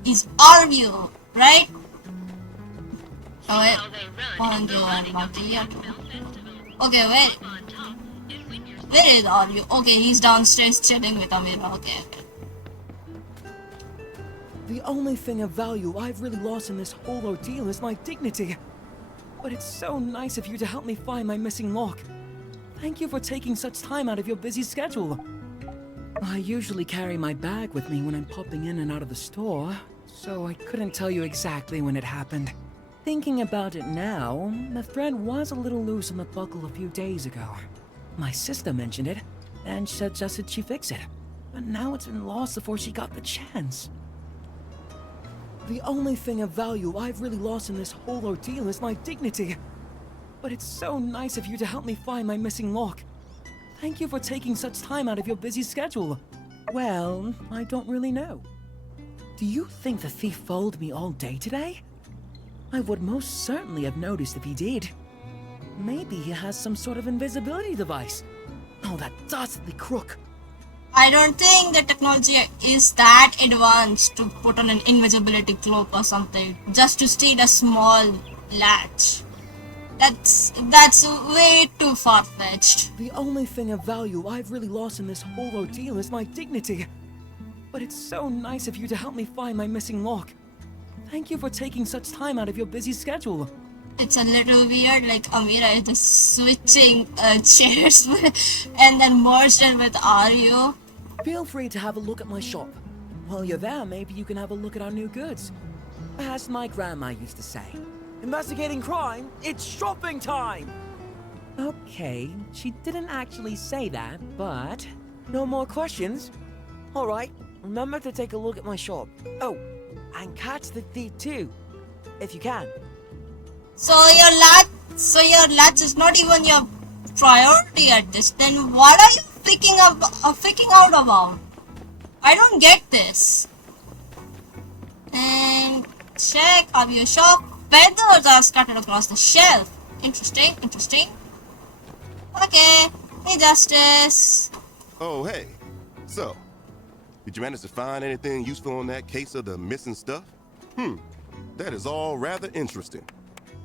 is Arvio, right? Oh wait, okay, wait. Where is Arvio? Okay, he's downstairs chilling with Amira. Okay. The only thing of value I've really lost in this whole ordeal is my dignity. But it's so nice of you to help me find my missing lock. Thank you for taking such time out of your busy schedule. I usually carry my bag with me when I'm popping in and out of the store, so I couldn't tell you exactly when it happened. Thinking about it now, the thread was a little loose on the buckle a few days ago. My sister mentioned it, and suggested she fix it. But now it's been lost before she got the chance. The only thing of value I've really lost in this whole ordeal is my dignity. But it's so nice of you to help me find my missing lock. Thank you for taking such time out of your busy schedule. Well, I don't really know. Do you think the thief followed me all day today? I would most certainly have noticed if he did. Maybe he has some sort of invisibility device. Oh, that dastardly crook. I don't think the technology is that advanced to put on an invisibility cloak or something just to steal a small latch. That's way too far-fetched. The only thing of value I've really lost in this whole ordeal is my dignity. But it's so nice of you to help me find my missing lock. Thank you for taking such time out of your busy schedule. It's a little weird, like Amira is just switching chairs and then merged in with Aryo. Feel free to have a look at my shop. While you're there, maybe you can have a look at our new goods. As my grandma used to say, investigating crime, it's shopping time! Okay, she didn't actually say that, but... No more questions? Alright, remember to take a look at my shop. Oh, and catch the thief too, if you can. So your latch is not even your priority at this. Then what are you freaking out about? I don't get this. And check of your shop. Feathers are scattered across the shelf. Interesting. Okay, hey Justice. Oh, hey. So, did you manage to find anything useful on that case of the missing stuff? That is all rather interesting.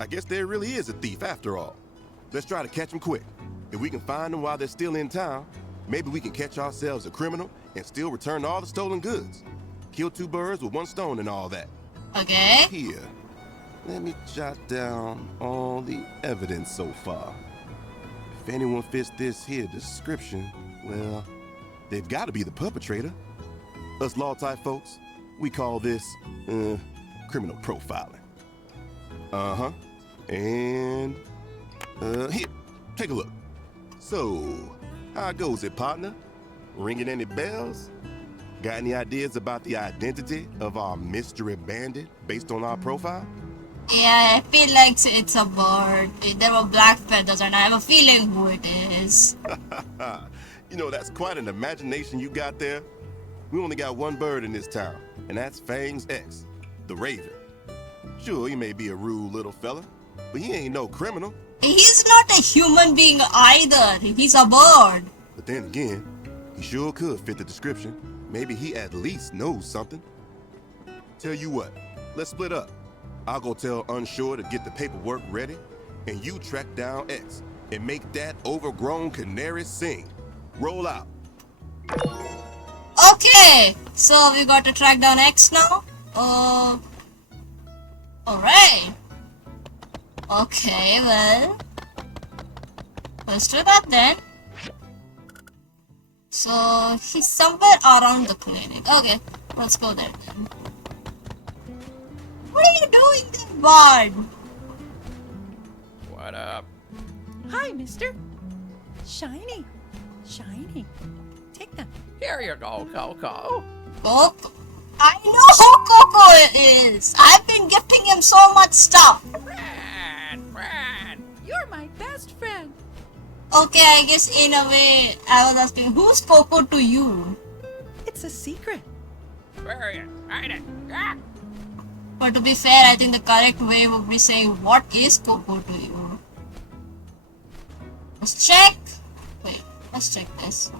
I guess there really is a thief after all. Let's try to catch him quick. If we can find them while they're still in town, maybe we can catch ourselves a criminal and still return all the stolen goods. Kill two birds with one stone and all that. Okay. Here, let me jot down all the evidence so far. If anyone fits this here description, well, they've got to be the perpetrator. Us law-type folks, we call this, criminal profiling. And, here, take a look. So, how goes it, partner? Ringing any bells? Got any ideas about the identity of our mystery bandit based on our profile? Yeah, I feel like it's a bird. There were black feathers and I have a feeling who it is. You know, that's quite an imagination you got there. We only got one bird in this town, and that's Fang's ex, the Raven. Sure, he may be a rude little fella, but he ain't no criminal. He's not a human being either. He's a bird. But then again, he sure could fit the description. Maybe he at least knows something. Tell you what, let's split up. I'll go tell Unsure to get the paperwork ready, and you track down X and make that overgrown canary sing. Roll out. Okay, so we got to track down X now. Alright. Okay, well, let's do that then. So he's somewhere around the clinic. Okay, let's go there then. What are you doing there, bud? What up? Hi, mister. Shiny. Take them. Here you go, CoCo. CoCo? I know who CoCo is. I've been gifting him so much stuff. Friend. You're my best friend. Okay, I guess in a way, I was asking, who's CoCo to you? It's a secret. Where are you? Hide it. Ah! But to be fair, I think the correct way would be saying, what is CoCo to you? Let's check. Wait, let's check this.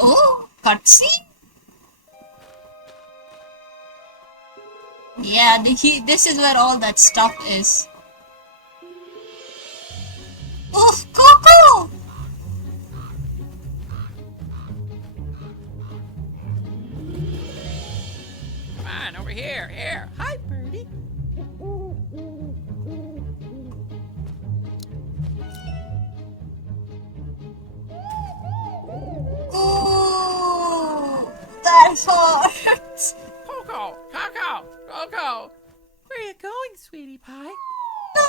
Oh, cutscene? Yeah, this is where all that stuff is. Oof, CoCo! Come on, over here. Here. Hi, birdie. Ooh, that hurts. CoCo. Where are you going, sweetie pie. No,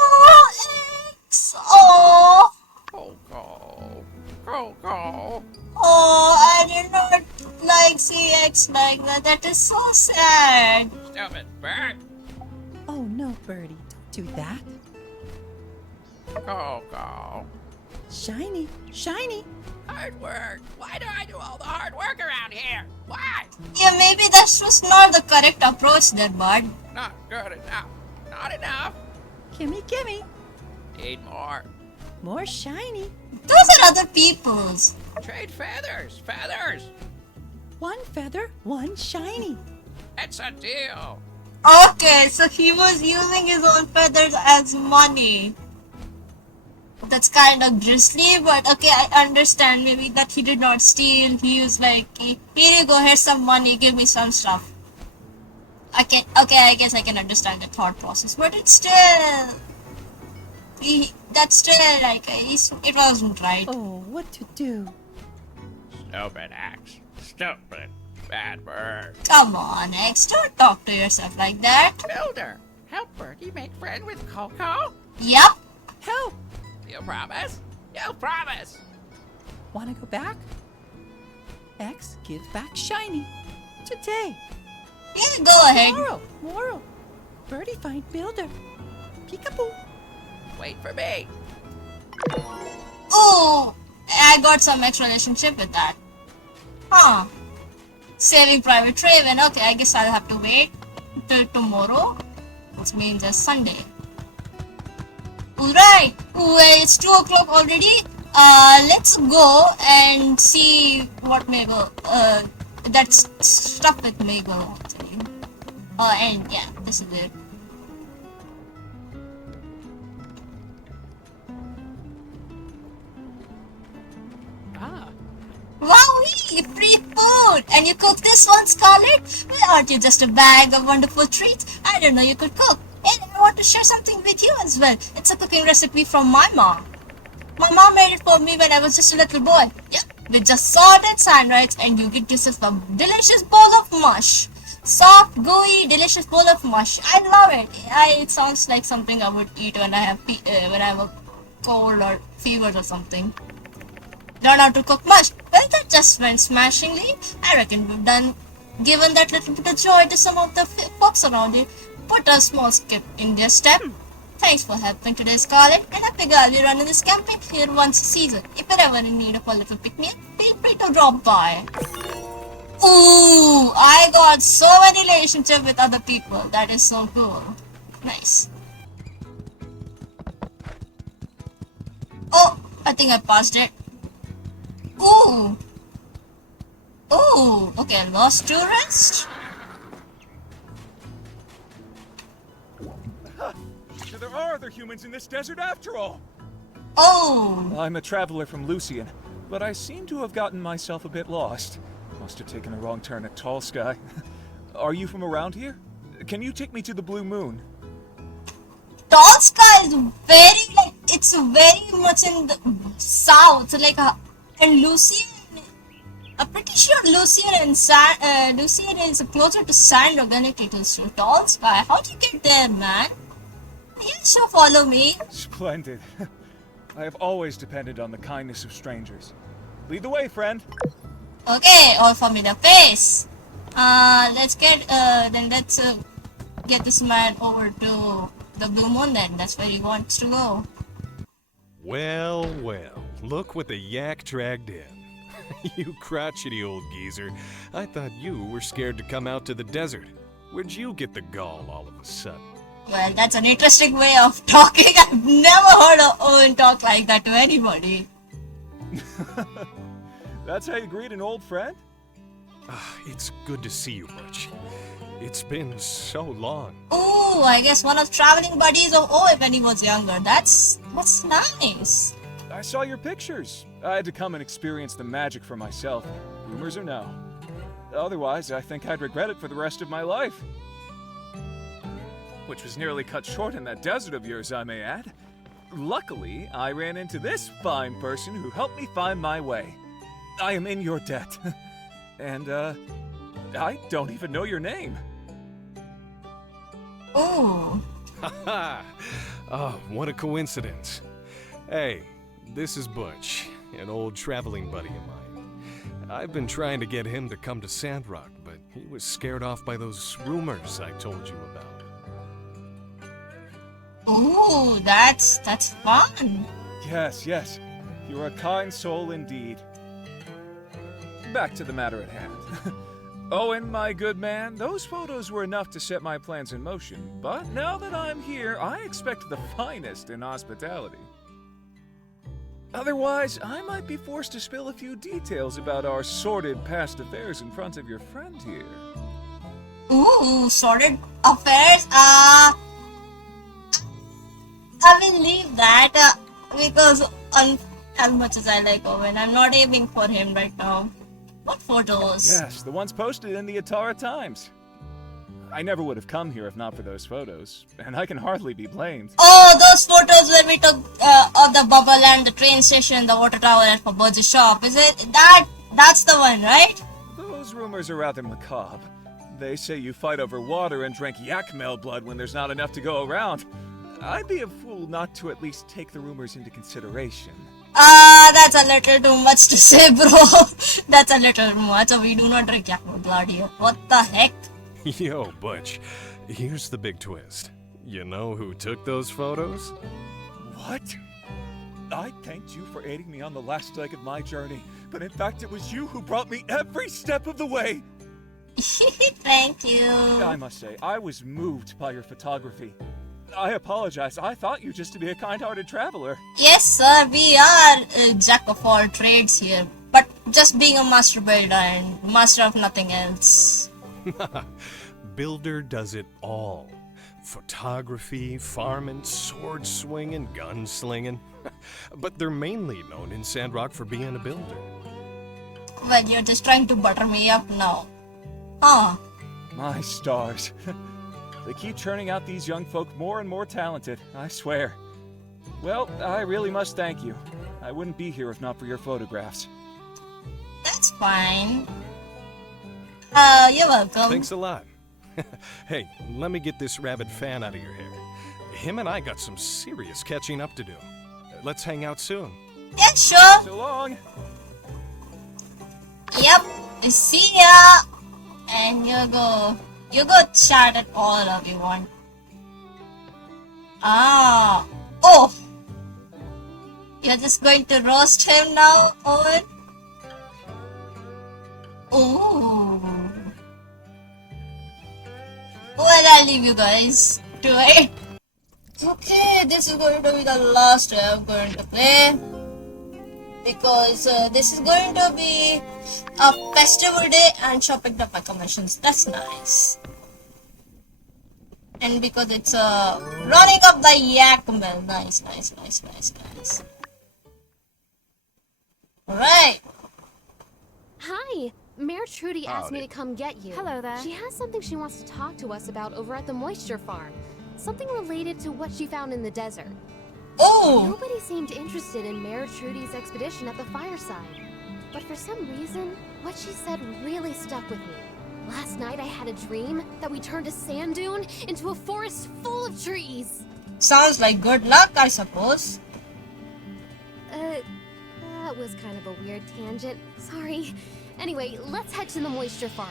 X! Oh! CoCo. CoCo. Oh, I did not like see X like that. That is so sad. Stupid bird. Oh no, Birdie, don't do that. CoCo. Shiny, Shiny. Hard work. Why do I do all the hard work around here? Why? Yeah, maybe that was not the correct approach there, bud. Not good enough. Not enough. Gimme, gimme. Need more. More shiny. Those are other people's. Trade feathers. Feathers. One feather, one shiny. It's a deal. Okay, so he was using his own feathers as money. That's kind of grisly, but okay, I understand maybe that he did not steal. He was like, here you go, here's some money, give me some stuff. I guess I can understand the thought process, but it's still, that's still like, it wasn't right. Oh, what to do? Stupid axe. Stupid bad bird. Come on, X, don't talk to yourself like that. Builder, help Birdie make friend with CoCo? Yep. Help. You promise? You promise. Wanna go back? X, give back shiny. Today. Yeah, go ahead. Moral. Birdie find builder. Peekaboo. Wait for me. Oh, I got some extra relationship with that. Huh. Saving Private Raven. Okay, I guess I'll have to wait till tomorrow, which means it's Sunday. Alright, well, it's 2 o'clock already. Let's go and see what Mabel, that's stuff with Mabel actually. And yeah, this is it. Wowee! Free food! And you cook this one, Scarlet? Well, aren't you just a bag of wonderful treats? I didn't know you could cook. And I want to share something with you as well. It's a cooking recipe from my mom. My mom made it for me when I was just a little boy. Yep, with just salt and sandrock, and you get yourself a delicious bowl of mush. Soft, gooey, delicious bowl of mush. I love it. It sounds like something I would eat when I have a cold or fever or something. Learn how to cook mush. Well, that just went smashingly. I reckon we've given that little bit of joy to some of the folks around you. Put a small skip in their step. Thanks for helping today, Scarlet, and I figure I'll be running this campaign here once a season. If you're ever in need of a little pick-me-up, feel free to drop by. Ooh, I got so many relationships with other people. That is so cool. Nice. Oh, I think I passed it. Ooh. Ooh, okay, lost tourist. So there are other humans in this desert after all! Oh! I'm a traveler from Lucian, but I seem to have gotten myself a bit lost. Must have taken a wrong turn at Tall Sky. Are you from around here? Can you take me to the Blue Moon? Tall Sky is it's very much in the south, and Lucian, I'm pretty sure Lucian is closer to Sandrock than it is to Tall Sky. How'd you get there, man? Yeah, sure, follow me. Splendid. I have always depended on the kindness of strangers. Lead the way, friend. Okay, all familiar face. Let's get this man over to the Blue Moon then. That's where he wants to go. Well, well, look what the yak dragged in. You crotchety old geezer. I thought you were scared to come out to the desert. Where'd you get the gall all of a sudden? Well, that's an interesting way of talking. I've never heard Owen talk like that to anybody. That's how you greet an old friend? It's good to see you, Butch. It's been so long. Ooh, I guess one of traveling buddies of Owen when he was younger. That's nice. I saw your pictures. I had to come and experience the magic for myself. Rumors or no. Otherwise, I think I'd regret it for the rest of my life. Which was nearly cut short in that desert of yours, I may add. Luckily, I ran into this fine person who helped me find my way. I am in your debt. And, I don't even know your name. Ooh. Haha! Oh, what a coincidence. Hey, this is Butch, an old traveling buddy of mine. I've been trying to get him to come to Sandrock, but he was scared off by those rumors I told you about. Ooh, that's fun. Yes, yes. You're a kind soul indeed. Back to the matter at hand. Owen, my good man, those photos were enough to set my plans in motion, but now that I'm here, I expect the finest in hospitality. Otherwise, I might be forced to spill a few details about our sordid past affairs in front of your friend here. Ooh, sordid affairs. I will leave that because as much as I like Owen, I'm not aiming for him right now. What photos? Yes, the ones posted in the Atara Times. I never would have come here if not for those photos, and I can hardly be blamed. Oh, those photos where we took of the bubble and the train station, the water tower, and for Bird's shop. Is it that's the one, right? Those rumors are rather macabre. They say you fight over water and drink yak male blood when there's not enough to go around. I'd be a fool not to at least take the rumors into consideration. That's a little too much to say, bro. That's a little much. We do not drink yak blood here. What the heck? Yo, Butch, here's the big twist. You know who took those photos? What? I thanked you for aiding me on the last leg of my journey, but in fact it was you who brought me every step of the way. Thank you. I must say, I was moved by your photography. I apologize. I thought you just to be a kind-hearted traveler. Yes, sir. We are jack of all trades here, but just being a master builder and master of nothing else. Builder does it all. Photography, farming, sword swinging, gun slinging. But they're mainly known in Sandrock for being a builder. Well, you're just trying to butter me up now. Huh? My stars. They keep churning out these young folk more and more talented, I swear. Well, I really must thank you. I wouldn't be here if not for your photographs. That's fine. You're welcome. Thanks a lot. Hey, let me get this rabid fan out of your hair. Him and I got some serious catching up to do. Let's hang out soon. Yeah, sure. So long. Yep. See ya. And you go chat at all of you want. Oh. You're just going to roast him now, Owen? Ooh. Well, I'll leave you guys to it. Okay, this is going to be the last I'm going to play. Because this is going to be a festival day and shopping up my commissions. That's nice. And because it's running up the yak mill. Nice. Alright. Hi. Mayor Trudy asked me Howdy. to come get you. Hello there. She has something she wants to talk to us about over at the moisture farm. Something related to what she found in the desert. Oh! Nobody seemed interested in Mayor Trudy's expedition at the fireside. But for some reason, what she said really stuck with me. Last night I had a dream that we turned a sand dune into a forest full of trees. Sounds like good luck, I suppose. That was kind of a weird tangent. Sorry. Anyway, let's head to the moisture farm.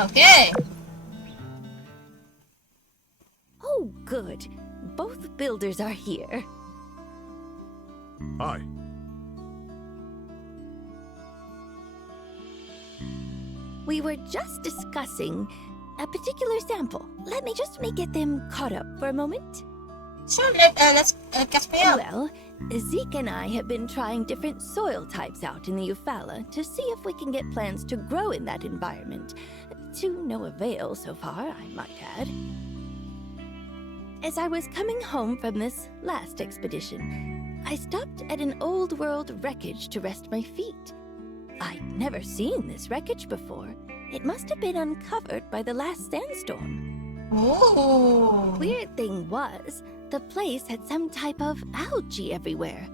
Okay. Oh, good. Both builders are here. Hi. We were just discussing a particular sample. Let me get them caught up for a moment. Sure, let's catch me up. Well, Zeke and I have been trying different soil types out in the Eufaula to see if we can get plants to grow in that environment. To no avail so far, I might add. As I was coming home from this last expedition, I stopped at an old world wreckage to rest my feet. I'd never seen this wreckage before. It must have been uncovered by the last sandstorm. Ooh. Weird thing was, the place had some type of algae everywhere.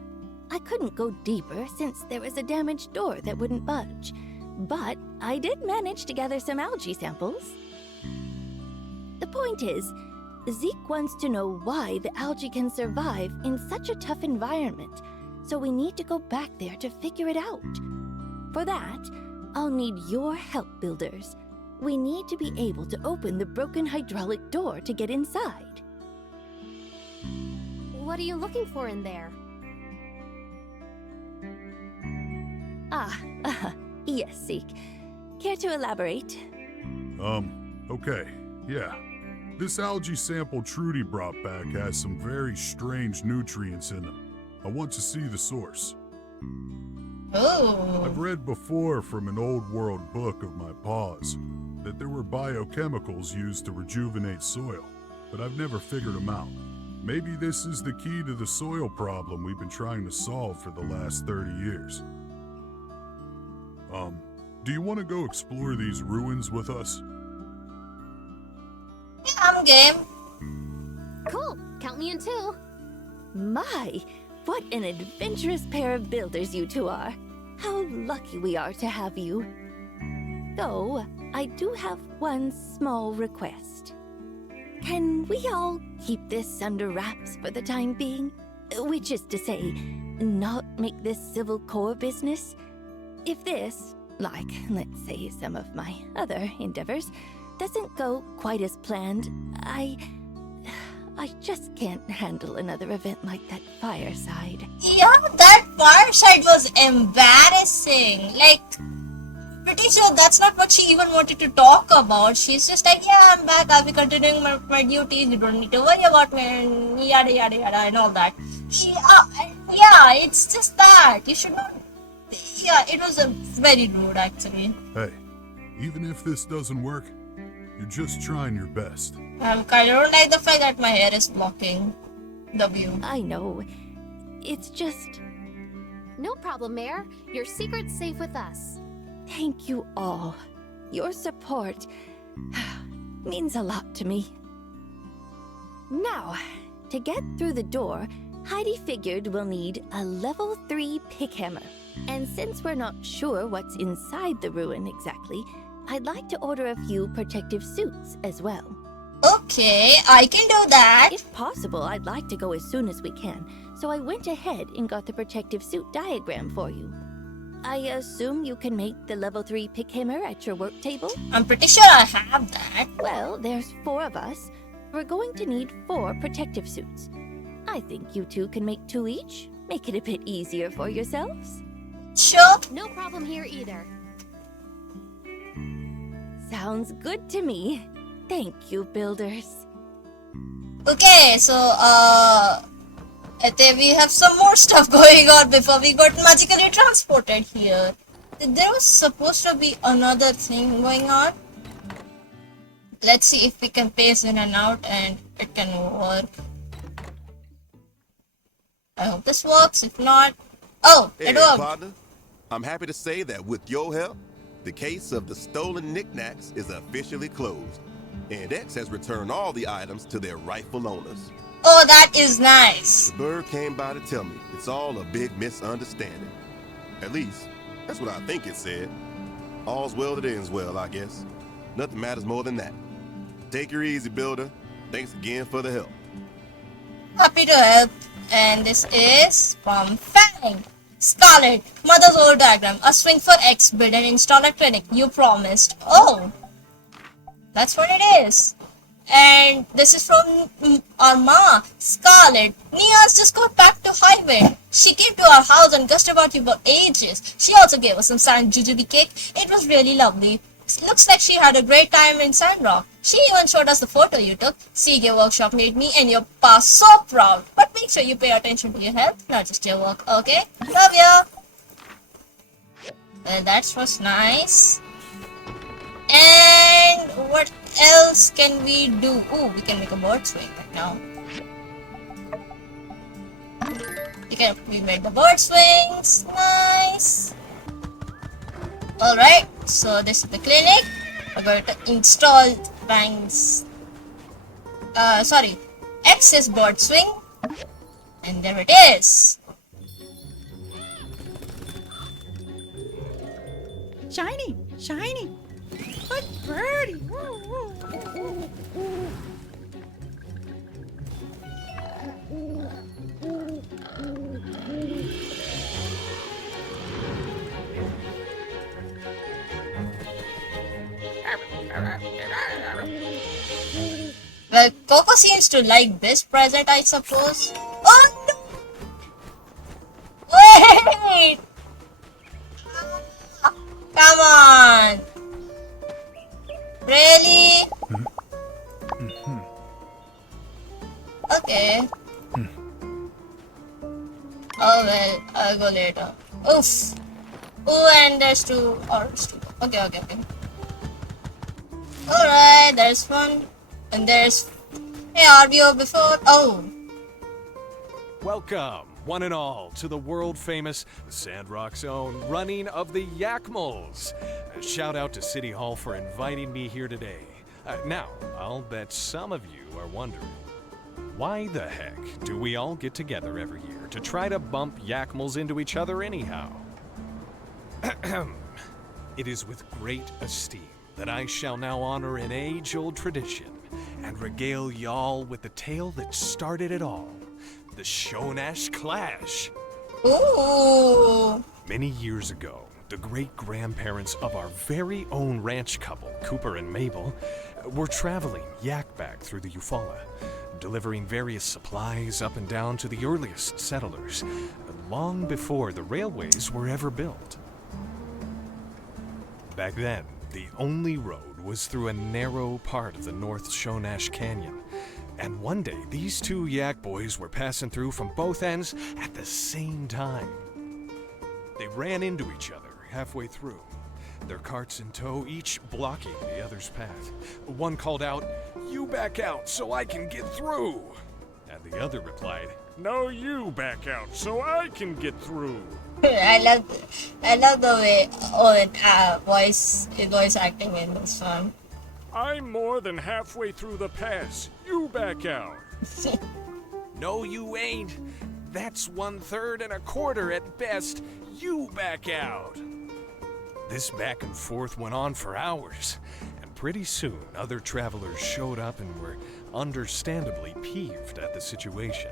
I couldn't go deeper since there was a damaged door that wouldn't budge. But I did manage to gather some algae samples. The point is, Zeke wants to know why the algae can survive in such a tough environment, so we need to go back there to figure it out. For that, I'll need your help, builders. We need to be able to open the broken hydraulic door to get inside. What are you looking for in there? Yes, Zeke. Care to elaborate? Okay, yeah. This algae sample Trudy brought back has some very strange nutrients in them. I want to see the source. Oh. I've read before from an old world book of my paws that there were biochemicals used to rejuvenate soil, but I've never figured them out. Maybe this is the key to the soil problem we've been trying to solve for the last 30 years. Do you want to go explore these ruins with us? Yeah, I'm game. Cool. Count me in too. My, what an adventurous pair of builders you two are. How lucky we are to have you. Though, I do have one small request. Can we all keep this under wraps for the time being? Which is to say, not make this civil core business? If this, like, let's say, some of my other endeavors, doesn't go quite as planned, I just can't handle another event like that fireside. Yeah, that fireside was embarrassing. Like, pretty sure that's not what she even wanted to talk about. She's just like, yeah, I'm back, I'll be continuing my duties, you don't need to worry about me, and yada yada yada, and all that. Yeah, it's just that. You should not. Yeah, it was a very rude, actually. Hey, even if this doesn't work, you're just trying your best. I don't like the fact that my hair is blocking the view. I know. It's just... No problem, Mayor. Your secret's safe with us. Thank you all. Your support means a lot to me. Now, to get through the door, Heidi figured we'll need a level 3 pickhammer. And since we're not sure what's inside the ruin exactly, I'd like to order a few protective suits as well. Okay, I can do that. If possible, I'd like to go as soon as we can, so I went ahead and got the protective suit diagram for you. I assume you can make the level 3 pickhammer at your work table? I'm pretty sure I have that. Well, there's 4 of us. We're going to need 4 protective suits. I think you two can make 2 each. Make it a bit easier for yourselves. Sure. No problem here either. Sounds good to me. Thank you, builders. Okay, so, I think we have some more stuff going on before we got magically transported here. There was supposed to be another thing going on. Let's see if we can pace in and out and it can work. I hope this works. If not... Oh, it worked. Partner. I'm happy to say that with your help, the case of the stolen knickknacks is officially closed, and X has returned all the items to their rightful owners. Oh, that is nice. The bird came by to tell me it's all a big misunderstanding. At least, that's what I think it said. All's well that ends well, I guess. Nothing matters more than that. Take her easy, builder. Thanks again for the help. Happy to help. And this is from Fang. Scarlet, Mother's old diagram. A swing for X, build and install a clinic. You promised. Oh, that's what it is. And this is from our ma, Scarlet. Nia's just got back to Highwind. She came to our house and guessed about you for ages. She also gave us some sand jujube cake. It was really lovely. Looks like she had a great time in Sandrock. She even showed us the photo you took. CK Workshop made me and your pa so proud. But make sure you pay attention to your health, not just your work, okay? Love ya! Well, that was nice. And what else can we do? Oh, we can make a bird swing right now. We made the bird swings. Nice! Alright, so this is the clinic. We're going to install Bang's... X's bird swing. And there it is. Shiny! Shiny! Look, birdie! Well, CoCo seems to like this present, I suppose. Oh no! Wait! Come on! Really? Okay. Oh well, I'll go later. Oof. Oh, and there's two ours too. Okay. Alright, there's one. And there's... Hey, RBO before... Oh. Welcome, one and all, to the world-famous Sandrock's own running of the Yakmals. A shout out to City Hall for inviting me here today. Now, I'll bet some of you are wondering, why the heck do we all get together every year to try to bump Yakmals into each other anyhow? It is with great esteem that I shall now honor an age-old tradition and regale y'all with the tale that started it all, the Shonash Clash. Ooh. Many years ago, the great-grandparents of our very own ranch couple, Cooper and Mabel, were traveling yak-back through the Eufaula, delivering various supplies up and down to the earliest settlers, long before the railways were ever built. Back then, the only road was through a narrow part of the North Shonash Canyon, and one day these two yak boys were passing through from both ends at the same time. They ran into each other halfway through, their carts in tow, each blocking the other's path. One called out, "You back out so I can get through!" And the other replied, "No, you back out so I can get through." I love the way Owen voice acting in this one. "I'm more than halfway through the pass. You back out." "No, you ain't. That's 1/3 and 1/4 at best. You back out." This back and forth went on for hours, and pretty soon other travelers showed up and were understandably peeved at the situation.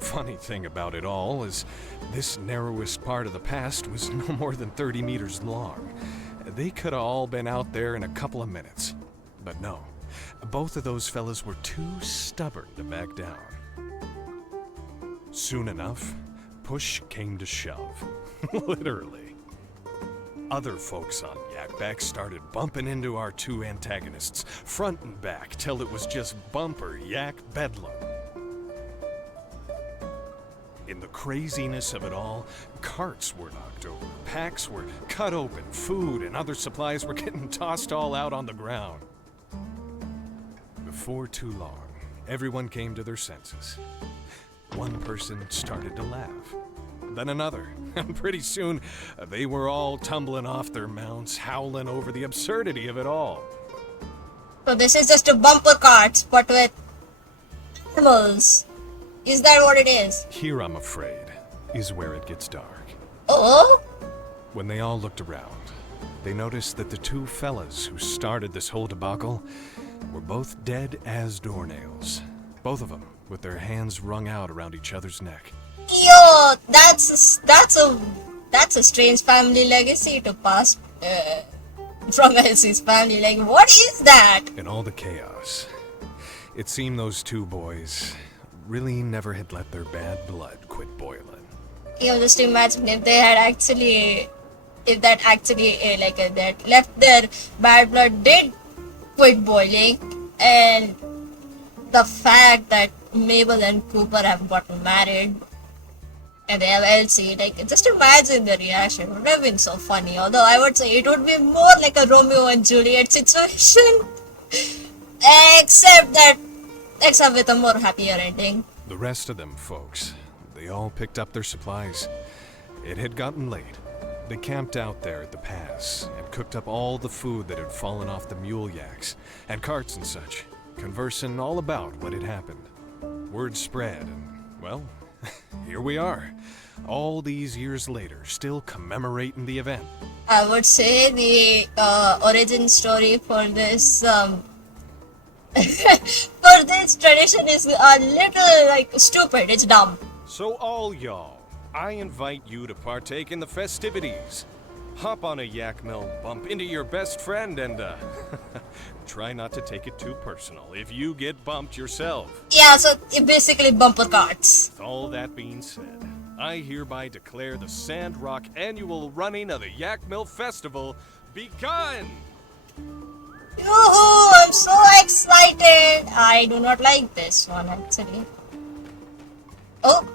Funny thing about it all is this narrowest part of the pass was no more than 30 meters long. They could have all been out there in a couple of minutes. But no, both of those fellas were too stubborn to back down. Soon enough, push came to shove. Literally. Other folks on Yakback started bumping into our two antagonists, front and back, till it was just bumper yak bedlam. In the craziness of it all, carts were knocked over, packs were cut open, food and other supplies were getting tossed all out on the ground. Before too long, everyone came to their senses. One person started to laugh, then another, and pretty soon they were all tumbling off their mounts, howling over the absurdity of it all. So this is just a bumper cart, but with animals. Is that what it is? Here, I'm afraid, is where it gets dark. Oh? When they all looked around, they noticed that the two fellas who started this whole debacle were both dead as doornails. Both of them with their hands wrung out around each other's neck. Yo, that's a strange family legacy to pass from Elsie's family. Like, what is that? In all the chaos, it seemed those two boys really never had let their bad blood quit boiling. You know, just imagine if they had actually, that left their bad blood did quit boiling, and the fact that Mabel and Cooper have gotten married and they have Elsie, like, just imagine the reaction. It would have been so funny. Although I would say it would be more like a Romeo and Juliet situation, except with a more happier ending. The rest of them folks, they all picked up their supplies. It had gotten late. They camped out there at the pass and cooked up all the food that had fallen off the mule yaks and carts and such, conversing all about what had happened. Word spread, and, well, here we are, all these years later, still commemorating the event. I would say the origin story for this for this tradition is a little, like, stupid. It's dumb. So all y'all, I invite you to partake in the festivities. Hop on a yak mill, bump into your best friend, and try not to take it too personal if you get bumped yourself. Yeah, so it basically bumper cards. With all that being said, I hereby declare the Sandrock annual running of the Yak Mill Festival begun! Yoo-hoo! I'm so excited! I do not like this one actually. Oh!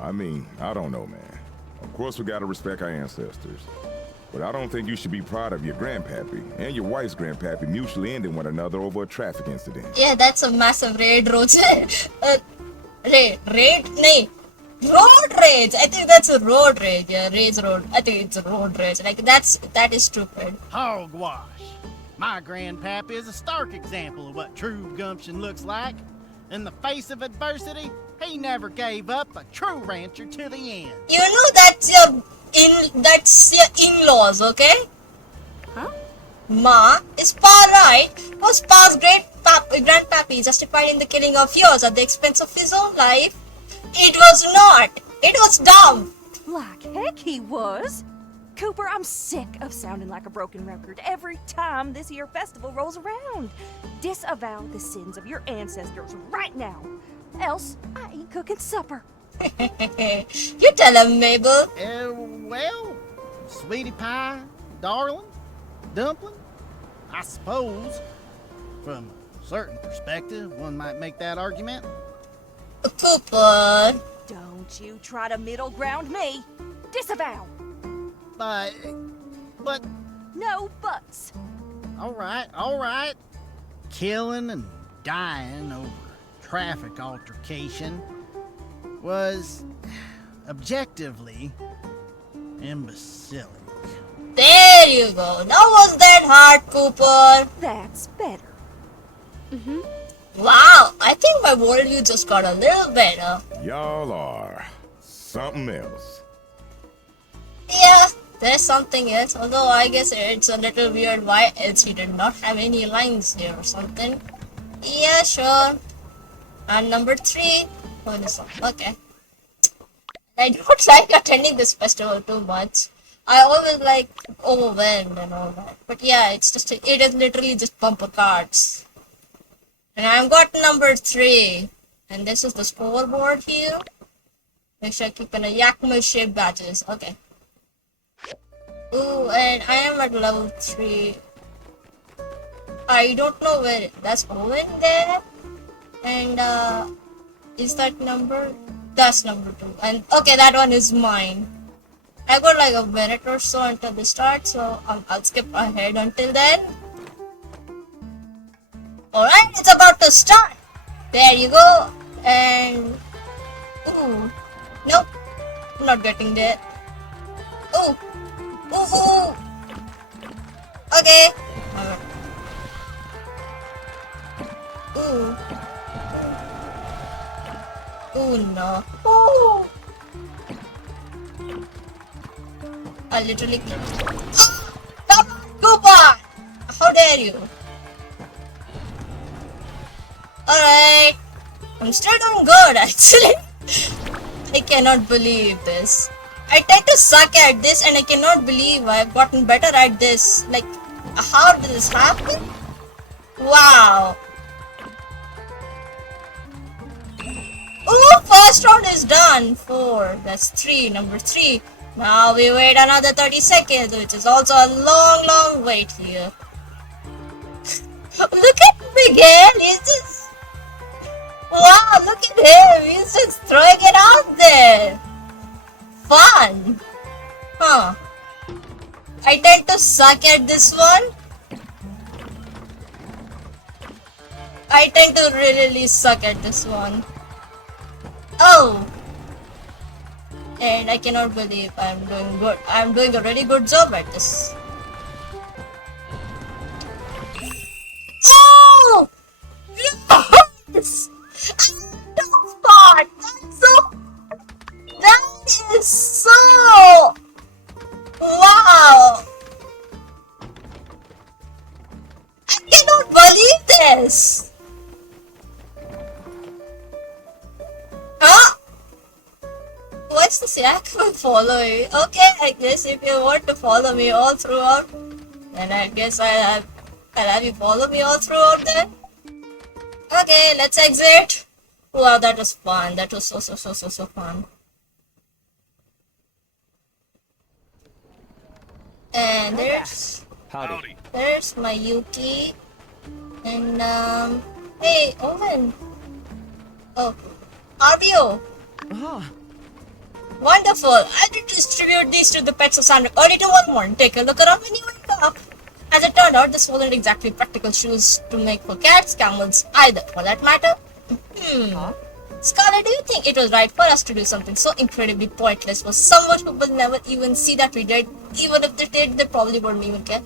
I mean, I don't know, man. Of course we gotta respect our ancestors. But I don't think you should be proud of your grandpappy and your wife's grandpappy mutually ending one another over a traffic incident. Yeah, that's a massive raid road. Raid? Nay. Road rage! I think that's a road rage. Yeah, rage road. I think it's a road rage. Like, that is stupid. Hogwash. My grandpappy is a stark example of what true gumption looks like. In the face of adversity, he never gave up, a true rancher to the end. You know that's your in-laws, okay? Huh? Ma, is Pa right? Was Pa's grandpappy justified in the killing of yours at the expense of his own life? It was not. It was dumb. Like heck he was. Cooper, I'm sick of sounding like a broken record every time this here festival rolls around. Disavow the sins of your ancestors right now. Else, I ain't cooking supper. You tell him, Mabel. Well, sweetie pie, darling, dumpling, I suppose. From a certain perspective, one might make that argument. Cooper. Don't you try to middle ground me. Disavow. But... No buts. All right. Killing and dying over a traffic altercation was objectively imbecilic. There you go. Now was that hard, Cooper? That's better. Wow, I think my worldview just got a little better. Y'all are something else. Yeah, there's something else. Although I guess it's a little weird why else he did not have any lines here or something. Yeah, sure. And number 3. Okay. I don't like attending this festival too much. I always like overwhelmed and all that. But yeah, it is literally just bumper cards. And I've got number 3. And this is the scoreboard here. Make sure I keep in a Yakima shaped badges. Okay. Ooh, and I am at level 3. I don't know where that's Owen there. And is that number? That's number 2. And okay, that one is mine. I got like a minute or so until the start, so I'll skip ahead until then. Alright, it's about to start. There you go. And ooh, nope, I'm not getting there. Ooh. Okay. Ooh. Ooh, no. Ooh. I literally stop, Koopa! How dare you? Alright. I'm still doing good, actually. I cannot believe this. I tend to suck at this and I cannot believe I've gotten better at this. Like, how did this happen? Wow. Ooh, first round is done. 4. That's 3. Number 3. Now we wait another 30 seconds, which is also a long wait here. Look at Miguel. He's just... Wow, look at him. He's just throwing it out there. Fun. Huh. I tend to suck at this one. I tend to really suck at this one. Oh. And I cannot believe I'm doing good. I'm doing a really good job at this. Oh! Yes! Top part! That is so... Wow! I cannot believe this! Huh? What's the this yak will follow you. Okay, I guess if you want to follow me all throughout, then I guess I'll have you follow me all throughout then. Okay, let's exit. Wow, that was fun. That was so fun. And there's my Yuki. And hey, Owen. Oh, RBO. Wonderful. I did distribute these to the pets of Sandrock early tomorrow morning. Take a look around when you wake up. As it turned out, this wasn't exactly practical shoes to make for cats, camels, either, for that matter. Scarlet, do you think it was right for us to do something so incredibly pointless for someone who will never even see that we did? Even if they did, they probably wouldn't even care.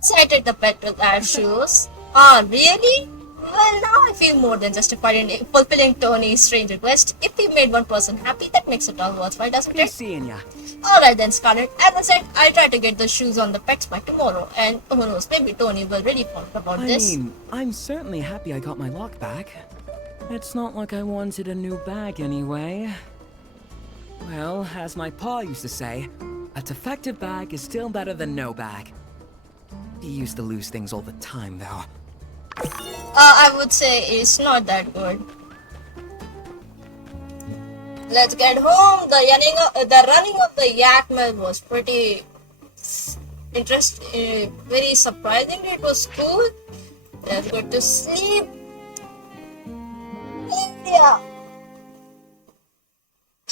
Cited the pet will add shoes. Ah, really? Well, now I feel more than justified in fulfilling Tony's strange request. If we made one person happy, that makes it all worthwhile, doesn't it? Seeing ya. Alright then, Scarlet. As I said, I'll try to get the shoes on the pets by tomorrow. And who knows, maybe Tony will really forget about this. I mean, I'm certainly happy I got my lock back. It's not like I wanted a new bag anyway. Well, as my pa used to say, a defective bag is still better than no bag. He used to lose things all the time, though. I would say it's not that good. Let's get home. The running of the yak mill was pretty interesting, very surprising. It was cool. Let's go to sleep. Yeah.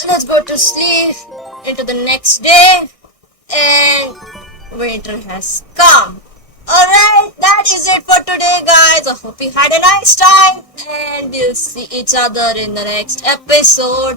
Let's go to sleep into the next day, and winter has come. Alright, that is it for today, guys. I hope you had a nice time, and we'll see each other in the next episode.